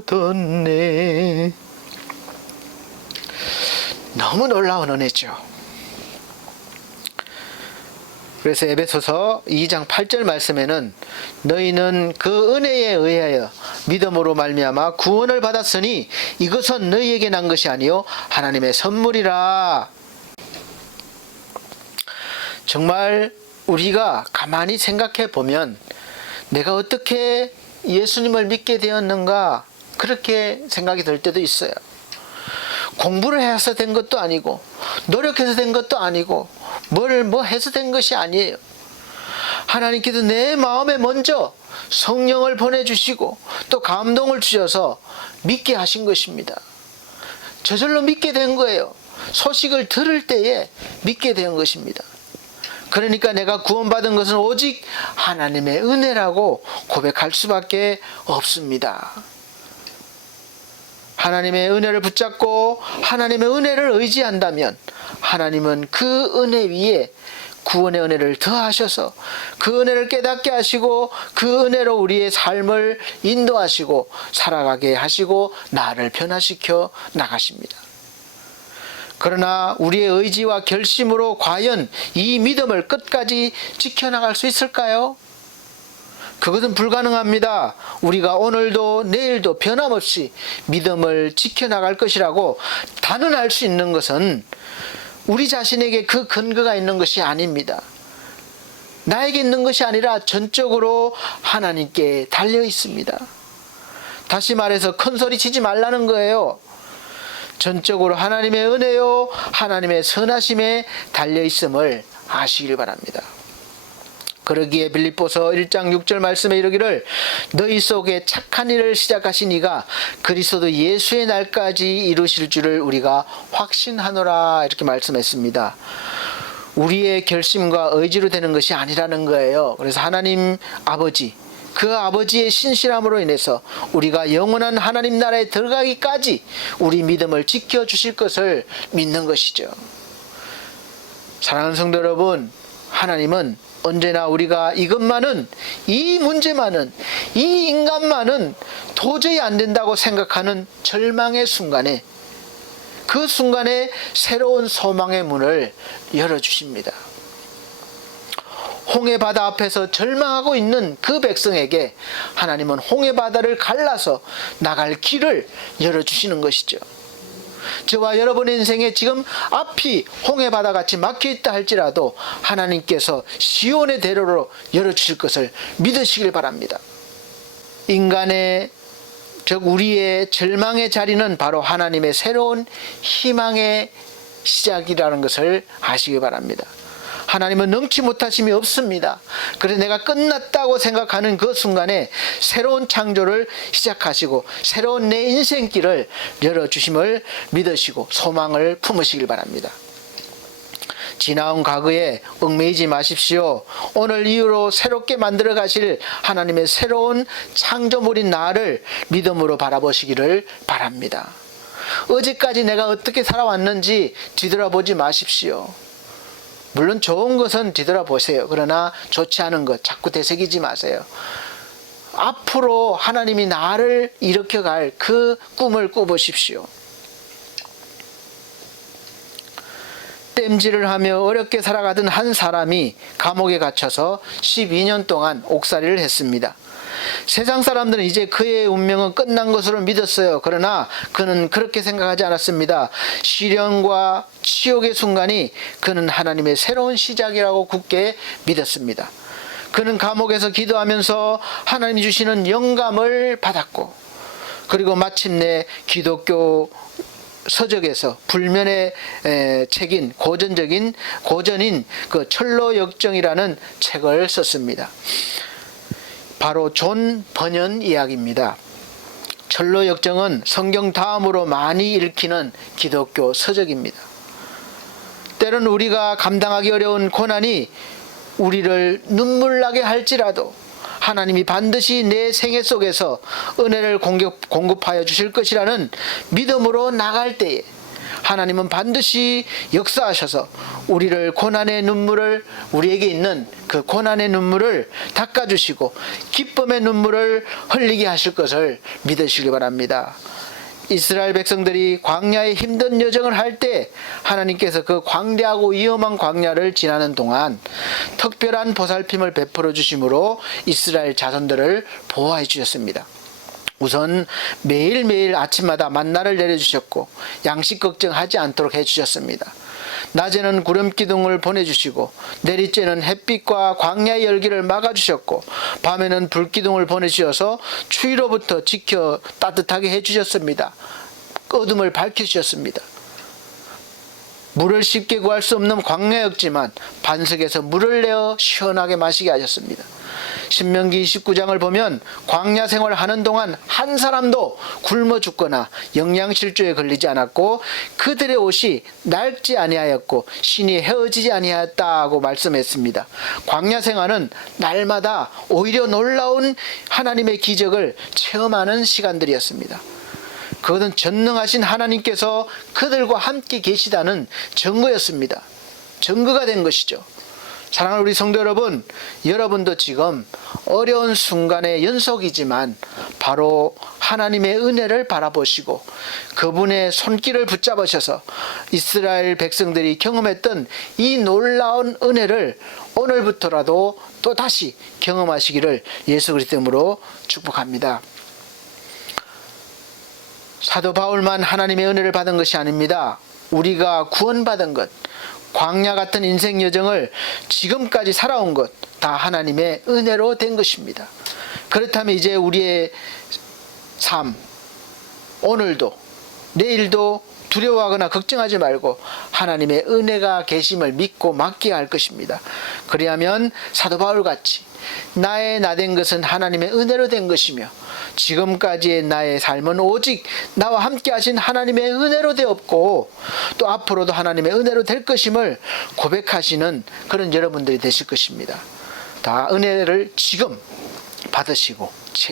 얻었네. 너무 놀라운 은혜죠. 그래서 에베소서 2장 8절 말씀에는 너희는 그 은혜에 의하여 믿음으로 말미암아 구원을 받았으니 이것은 너희에게 난 것이 아니요 하나님의 선물이라. 정말 우리가 가만히 생각해 보면 내가 어떻게 예수님을 믿게 되었는가 그렇게 생각이 들 때도 있어요. 공부를 해서 된 것도 아니고 노력해서 된 것도 아니고 뭐 해서 된 것이 아니에요. 하나님께서 내 마음에 먼저 성령을 보내주시고 또 감동을 주셔서 믿게 하신 것입니다. 저절로 믿게 된 거예요. 소식을 들을 때에 믿게 된 것입니다. 그러니까 내가 구원받은 것은 오직 하나님의 은혜라고 고백할 수밖에 없습니다. 하나님의 은혜를 붙잡고 하나님의 은혜를 의지한다면 하나님은 그 은혜 위에 구원의 은혜를 더하셔서 그 은혜를 깨닫게 하시고 그 은혜로 우리의 삶을 인도하시고 살아가게 하시고 나를 변화시켜 나가십니다. 그러나 우리의 의지와 결심으로 과연 이 믿음을 끝까지 지켜나갈 수 있을까요? 그것은 불가능합니다. 우리가 오늘도 내일도 변함없이 믿음을 지켜나갈 것이라고 단언할 수 있는 것은 우리 자신에게 그 근거가 있는 것이 아닙니다. 나에게 있는 것이 아니라 전적으로 하나님께 달려 있습니다. 다시 말해서 큰 소리 치지 말라는 거예요. 전적으로 하나님의 은혜요 하나님의 선하심에 달려 있음을 아시길 바랍니다. 그러기에 빌립보서 1장 6절 말씀에 이르기를 너희 속에 착한 일을 시작하신 이가 그리스도 예수의 날까지 이루실 줄을 우리가 확신하노라 이렇게 말씀했습니다. 우리의 결심과 의지로 되는 것이 아니라는 거예요. 그래서 하나님 아버지 그 아버지의 신실함으로 인해서 우리가 영원한 하나님 나라에 들어가기까지 우리 믿음을 지켜주실 것을 믿는 것이죠. 사랑하는 성도 여러분, 하나님은 언제나 우리가 이것만은 이 문제만은 이 인간만은 도저히 안 된다고 생각하는 절망의 순간에 그 순간에 새로운 소망의 문을 열어주십니다. 홍해바다 앞에서 절망하고 있는 그 백성에게 하나님은 홍해바다를 갈라서 나갈 길을 열어주시는 것이죠. 저와 여러분의 인생에 지금 앞이 홍해바다같이 막혀있다 할지라도 하나님께서 시온의 대로로 열어주실 것을 믿으시길 바랍니다. 인간의 즉 우리의 절망의 자리는 바로 하나님의 새로운 희망의 시작이라는 것을 아시기 바랍니다. 하나님은 능치 못하심이 없습니다. 그래서 내가 끝났다고 생각하는 그 순간에 새로운 창조를 시작하시고 새로운 내 인생길을 열어주심을 믿으시고 소망을 품으시길 바랍니다. 지나온 과거에 얽매이지 마십시오. 오늘 이후로 새롭게 만들어 가실 하나님의 새로운 창조물인 나를 믿음으로 바라보시기를 바랍니다. 어제까지 내가 어떻게 살아왔는지 뒤돌아보지 마십시오. 물론 좋은 것은 뒤돌아보세요. 그러나 좋지 않은 것 자꾸 되새기지 마세요. 앞으로 하나님이 나를 일으켜갈 그 꿈을 꿔보십시오. 땜질을 하며 어렵게 살아가던 한 사람이 감옥에 갇혀서 12년 동안 옥살이를 했습니다. 세상 사람들은 이제 그의 운명은 끝난 것으로 믿었어요. 그러나 그는 그렇게 생각하지 않았습니다. 시련과 치욕의 순간이 그는 하나님의 새로운 시작이라고 굳게 믿었습니다. 그는 감옥에서 기도하면서 하나님이 주시는 영감을 받았고 그리고 마침내 기독교 서적에서 불면의 책인 고전인 그 철로역정이라는 책을 썼습니다. 바로 존 번연 이야기입니다. 철로역정은 성경 다음으로 많이 읽히는 기독교 서적입니다. 때론 우리가 감당하기 어려운 고난이 우리를 눈물나게 할지라도 하나님이 반드시 내 생애 속에서 은혜를 공급하여 주실 것이라는 믿음으로 나갈 때에 하나님은 반드시 역사하셔서 우리를 고난의 눈물을 우리에게 있는 그 고난의 눈물을 닦아주시고 기쁨의 눈물을 흘리게 하실 것을 믿으시기 바랍니다. 이스라엘 백성들이 광야의 힘든 여정을 할 때 하나님께서 그 광대하고 위험한 광야를 지나는 동안 특별한 보살핌을 베풀어 주심으로 이스라엘 자손들을 보호해 주셨습니다. 우선 매일매일 아침마다 만나를 내려주셨고 양식 걱정하지 않도록 해주셨습니다. 낮에는 구름 기둥을 보내주시고 내리쬐는 햇빛과 광야의 열기를 막아주셨고 밤에는 불 기둥을 보내주셔서 추위로부터 지켜 따뜻하게 해주셨습니다. 어둠을 밝혀주셨습니다. 물을 쉽게 구할 수 없는 광야였지만 반석에서 물을 내어 시원하게 마시게 하셨습니다. 신명기 29장을 보면 광야 생활하는 동안 한 사람도 굶어 죽거나 영양실조에 걸리지 않았고 그들의 옷이 낡지 아니하였고 신이 헤어지지 아니하였다고 말씀했습니다. 광야 생활은 날마다 오히려 놀라운 하나님의 기적을 체험하는 시간들이었습니다. 그것은 전능하신 하나님께서 그들과 함께 계시다는 증거였습니다. 증거가 된 것이죠. 사랑하는 우리 성도 여러분, 여러분도 지금 어려운 순간의 연속이지만 바로 하나님의 은혜를 바라보시고 그분의 손길을 붙잡으셔서 이스라엘 백성들이 경험했던 이 놀라운 은혜를 오늘부터라도 또 다시 경험하시기를 예수 그리스도 이름으로 축복합니다. 사도 바울만 하나님의 은혜를 받은 것이 아닙니다. 우리가 구원받은 것, 광야 같은 인생 여정을 지금까지 살아온 것 다 하나님의 은혜로 된 것입니다. 그렇다면 이제 우리의 삶, 오늘도 내일도 두려워하거나 걱정하지 말고 하나님의 은혜가 계심을 믿고 맡겨야 할 것입니다. 그리하면 사도 바울같이 나의 나된 것은 하나님의 은혜로 된 것이며 지금까지의 나의 삶은 오직 나와 함께 하신 하나님의 은혜로 되었고 또 앞으로도 하나님의 은혜로 될 것임을 고백하시는 그런 여러분들이 되실 것입니다. 다 은혜를 지금 받으시고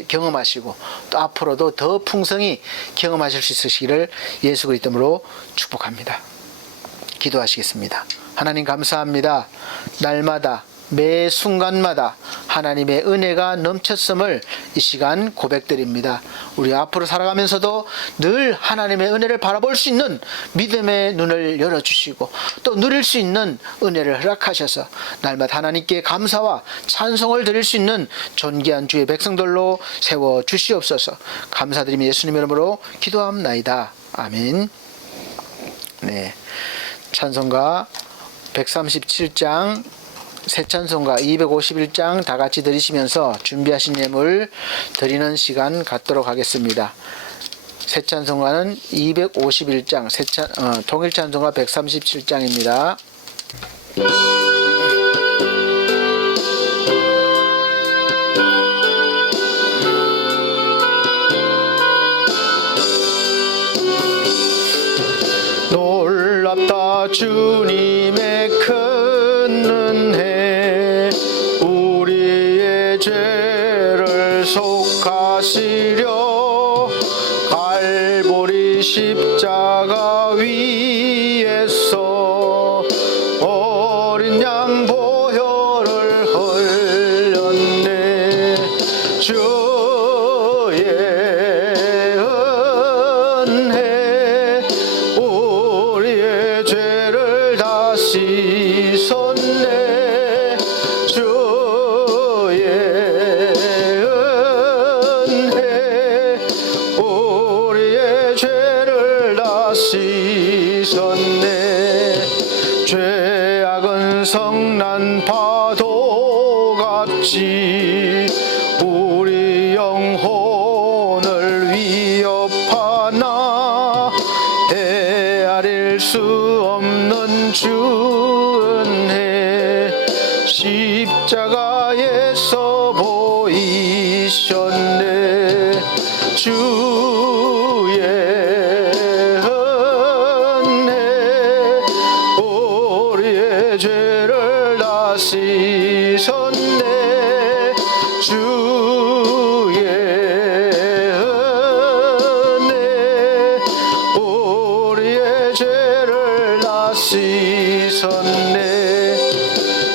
경험하시고 또 앞으로도 더 풍성히 경험하실 수 있으시기를 예수 그리스도 이름으로 축복합니다. 기도하시겠습니다. 하나님 감사합니다. 날마다 매 순간마다 하나님의 은혜가 넘쳤음을 이 시간 고백드립니다. 우리 앞으로 살아가면서도 늘 하나님의 은혜를 바라볼 수 있는 믿음의 눈을 열어주시고 또 누릴 수 있는 은혜를 허락하셔서 날마다 하나님께 감사와 찬송을 드릴 수 있는 존귀한 주의 백성들로 세워주시옵소서. 감사드리며 예수님 이름으로 기도합나이다. 아멘. 네, 찬송가 137장 새 찬송가 251장 다 같이 드리시면서 준비하신 예물 드리는 시간 갖도록 하겠습니다. 새 찬송가는 251장, 통일 찬송가 137장입니다. 놀랍다 주님의 큰 은혜, 우리의 죄를 속하시려 갈보리 십자가 위에서 어린 양 보혈을 흘렸네. 주의 은혜 우리의 죄를 다 씻었네. 주의 은혜 우리의 죄를 다 씻었네. 죄악은 성난 파도같이 우리 영혼을 위협하나 헤아릴 수 없는 주 은혜 십자가에서 보이셨네. 주의 은혜 우리의 죄를 다 씻었네. 주의 은혜 우리의 죄를 다 씻었네.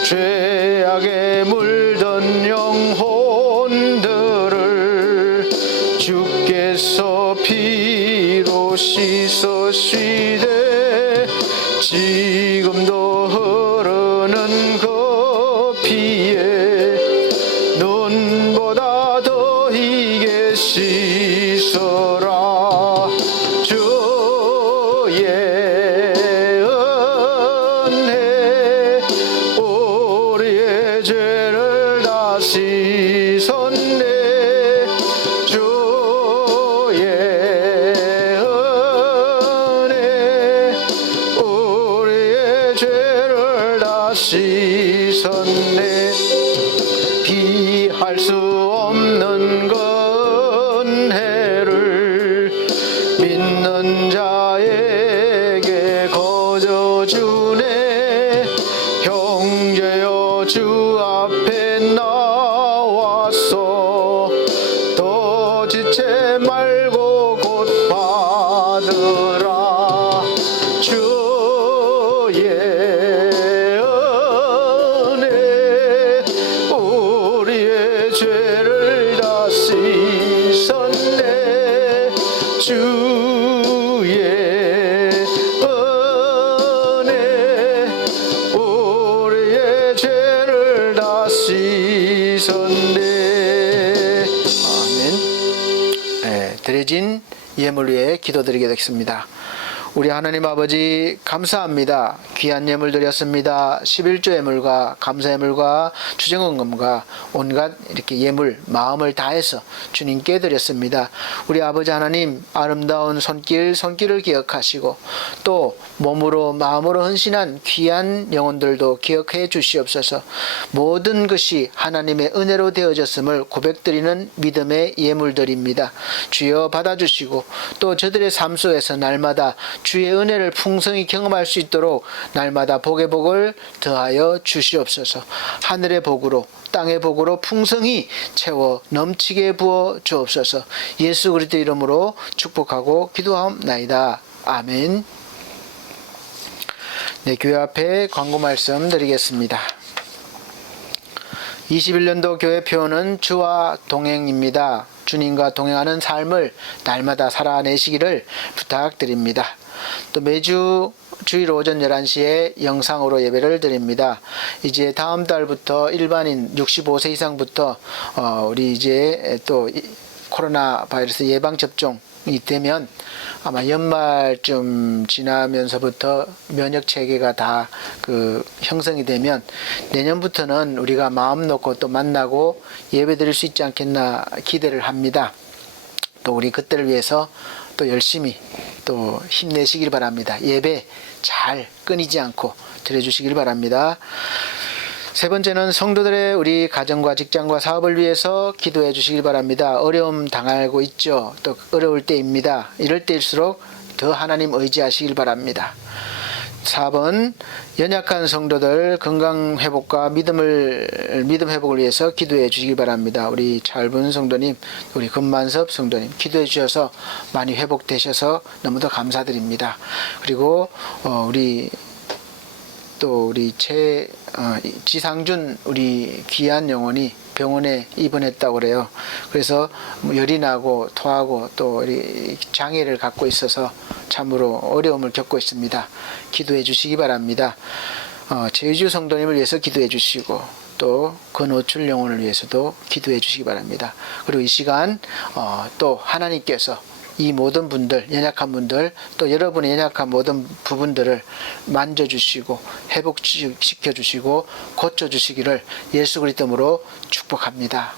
죄악에 물든 영혼들을 주께서 피로 씻으시되 지금도 흐르는 그 피에 눈보다 더히 계시 씻었네. 주의 은혜 우리의 죄를 다 씻었네. 비할 수 없는 건혜를 믿는 자에게 거저 주네. 형제여 주 앞에 나와서 더 지체 말고 곧 받으라. 주의 은혜 우리의 죄를 다 씻었네. 주의 은혜 우리의 죄를 다 씻었네. 아멘. 네, 드려진 예물 위에 기도드리겠습니다. 우리 하나님 아버지 감사합니다. 귀한 예물 드렸습니다. 11조 예물과 감사 예물과 주정헌금과 온갖 이렇게 예물 마음을 다해서 주님께 드렸습니다. 우리 아버지 하나님 아름다운 손길을 기억하시고 또 몸으로 마음으로 헌신한 귀한 영혼들도 기억해 주시옵소서. 모든 것이 하나님의 은혜로 되어졌음을 고백드리는 믿음의 예물들입니다. 주여 받아주시고 또 저들의 삶 속에서 날마다 주의 은혜를 풍성히 경험할 수 있도록 날마다 복의 복을 더하여 주시옵소서. 하늘의 복으로 땅의 복으로 풍성히 채워 넘치게 부어 주옵소서. 예수 그리스도 이름으로 축복하고 기도하옵나이다. 아멘. 네, 교회 앞에 광고 말씀 드리겠습니다. 21년도 교회 표어는 주와 동행입니다. 주님과 동행하는 삶을 날마다 살아내시기를 부탁드립니다. 또 매주 주일 오전 11시에 영상으로 예배를 드립니다. 이제 다음 달부터 일반인 65세 이상부터 우리 이제 또 코로나 바이러스 예방 접종이 되면 아마 연말쯤 지나면서부터 면역 체계가 다 형성이 되면 내년부터는 우리가 마음 놓고 또 만나고 예배 드릴 수 있지 않겠나 기대를 합니다. 또 우리 그때를 위해서 또 열심히 또 힘내시길 바랍니다. 예배 잘 끊이지 않고 드려주시길 바랍니다. 세 번째는 성도들의 우리 가정과 직장과 사업을 위해서 기도해 주시길 바랍니다. 어려움 당하고 있죠. 또 어려울 때입니다. 이럴 때일수록 더 하나님 의지하시길 바랍니다. 4번 연약한 성도들 건강 회복과 믿음 회복을 위해서 기도해 주시기 바랍니다. 우리 찰분 성도님, 우리 금만섭 성도님 기도해 주셔서 많이 회복되셔서 너무도 감사드립니다. 그리고 우리 지상준 우리 귀한 영혼이 병원에 입원했다고 그래요. 그래서 열이 나고 토하고 또 장애를 갖고 있어서 참으로 어려움을 겪고 있습니다. 기도해 주시기 바랍니다. 제주 성도님을 위해서 기도해 주시고 또 근호출 영혼을 위해서도 기도해 주시기 바랍니다. 그리고 이 시간 또 하나님께서 이 모든 분들, 연약한 분들, 또 여러분의 연약한 모든 부분들을 만져주시고 회복시켜주시고 고쳐주시기를 예수 그리스도 이름으로 축복합니다.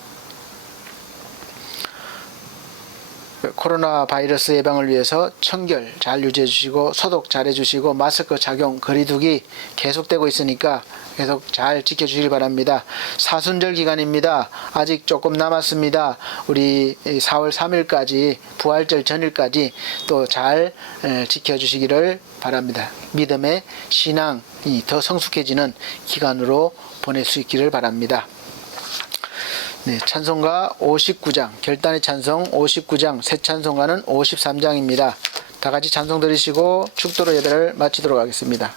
코로나 바이러스 예방을 위해서 청결 잘 유지해 주시고 소독 잘 해주시고 마스크 착용 거리두기 계속되고 있으니까 계속 잘 지켜주시기 바랍니다. 사순절 기간입니다. 아직 조금 남았습니다. 우리 4월 3일까지 부활절 전일까지 또 잘 지켜주시기를 바랍니다. 믿음의 신앙이 더 성숙해지는 기간으로 보낼 수 있기를 바랍니다. 네, 찬송가 59장, 결단의 찬송 59장, 새 찬송가는 53장입니다. 다 같이 찬송 드리시고 축도로 예배를 마치도록 하겠습니다.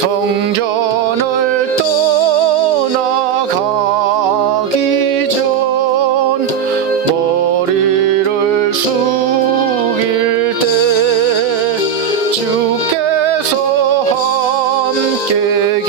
성전을 떠나가기 전 머리를 숙일 때 주께서 함께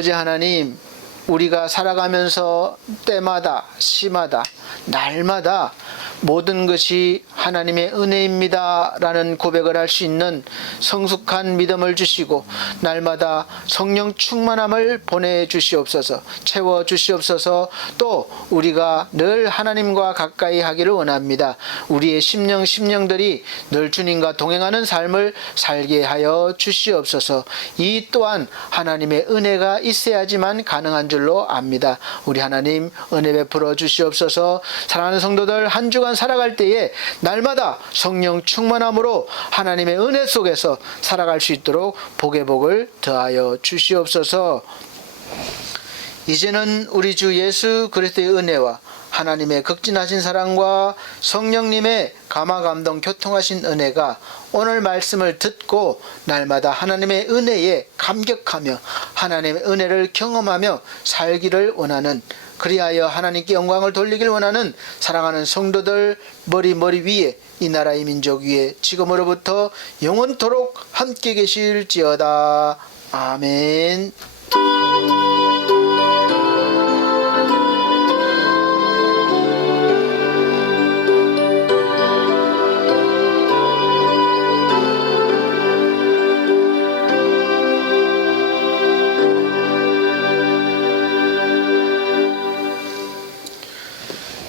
아버지 하나님, 우리가 살아가면서 때마다, 시마다, 날마다 모든 것이 하나님의 은혜입니다 라는 고백을 할 수 있는 성숙한 믿음을 주시고 날마다 성령 충만함을 보내주시옵소서, 채워주시옵소서. 또 우리가 늘 하나님과 가까이 하기를 원합니다. 우리의 심령들이 늘 주님과 동행하는 삶을 살게 하여 주시옵소서. 이 또한 하나님의 은혜가 있어야지만 가능한 줄로 압니다. 우리 하나님 은혜 베풀어 주시옵소서. 사랑하는 성도들, 한 주간 살아갈 때에 날마다 성령 충만함으로 하나님의 은혜 속에서 살아갈 수 있도록 복의 복을 더하여 주시옵소서. 이제는 우리 주 예수 그리스도의 은혜와 하나님의 극진하신 사랑과 성령님의 감화감동 교통하신 은혜가 오늘 말씀을 듣고 날마다 하나님의 은혜에 감격하며 하나님의 은혜를 경험하며 살기를 원하는, 그리하여 하나님께 영광을 돌리길 원하는 사랑하는 성도들 머리 위에, 이 나라의 민족 위에 지금으로부터 영원토록 함께 계실지어다. 아멘.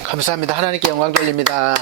감사합니다. 하나님께 영광 돌립니다.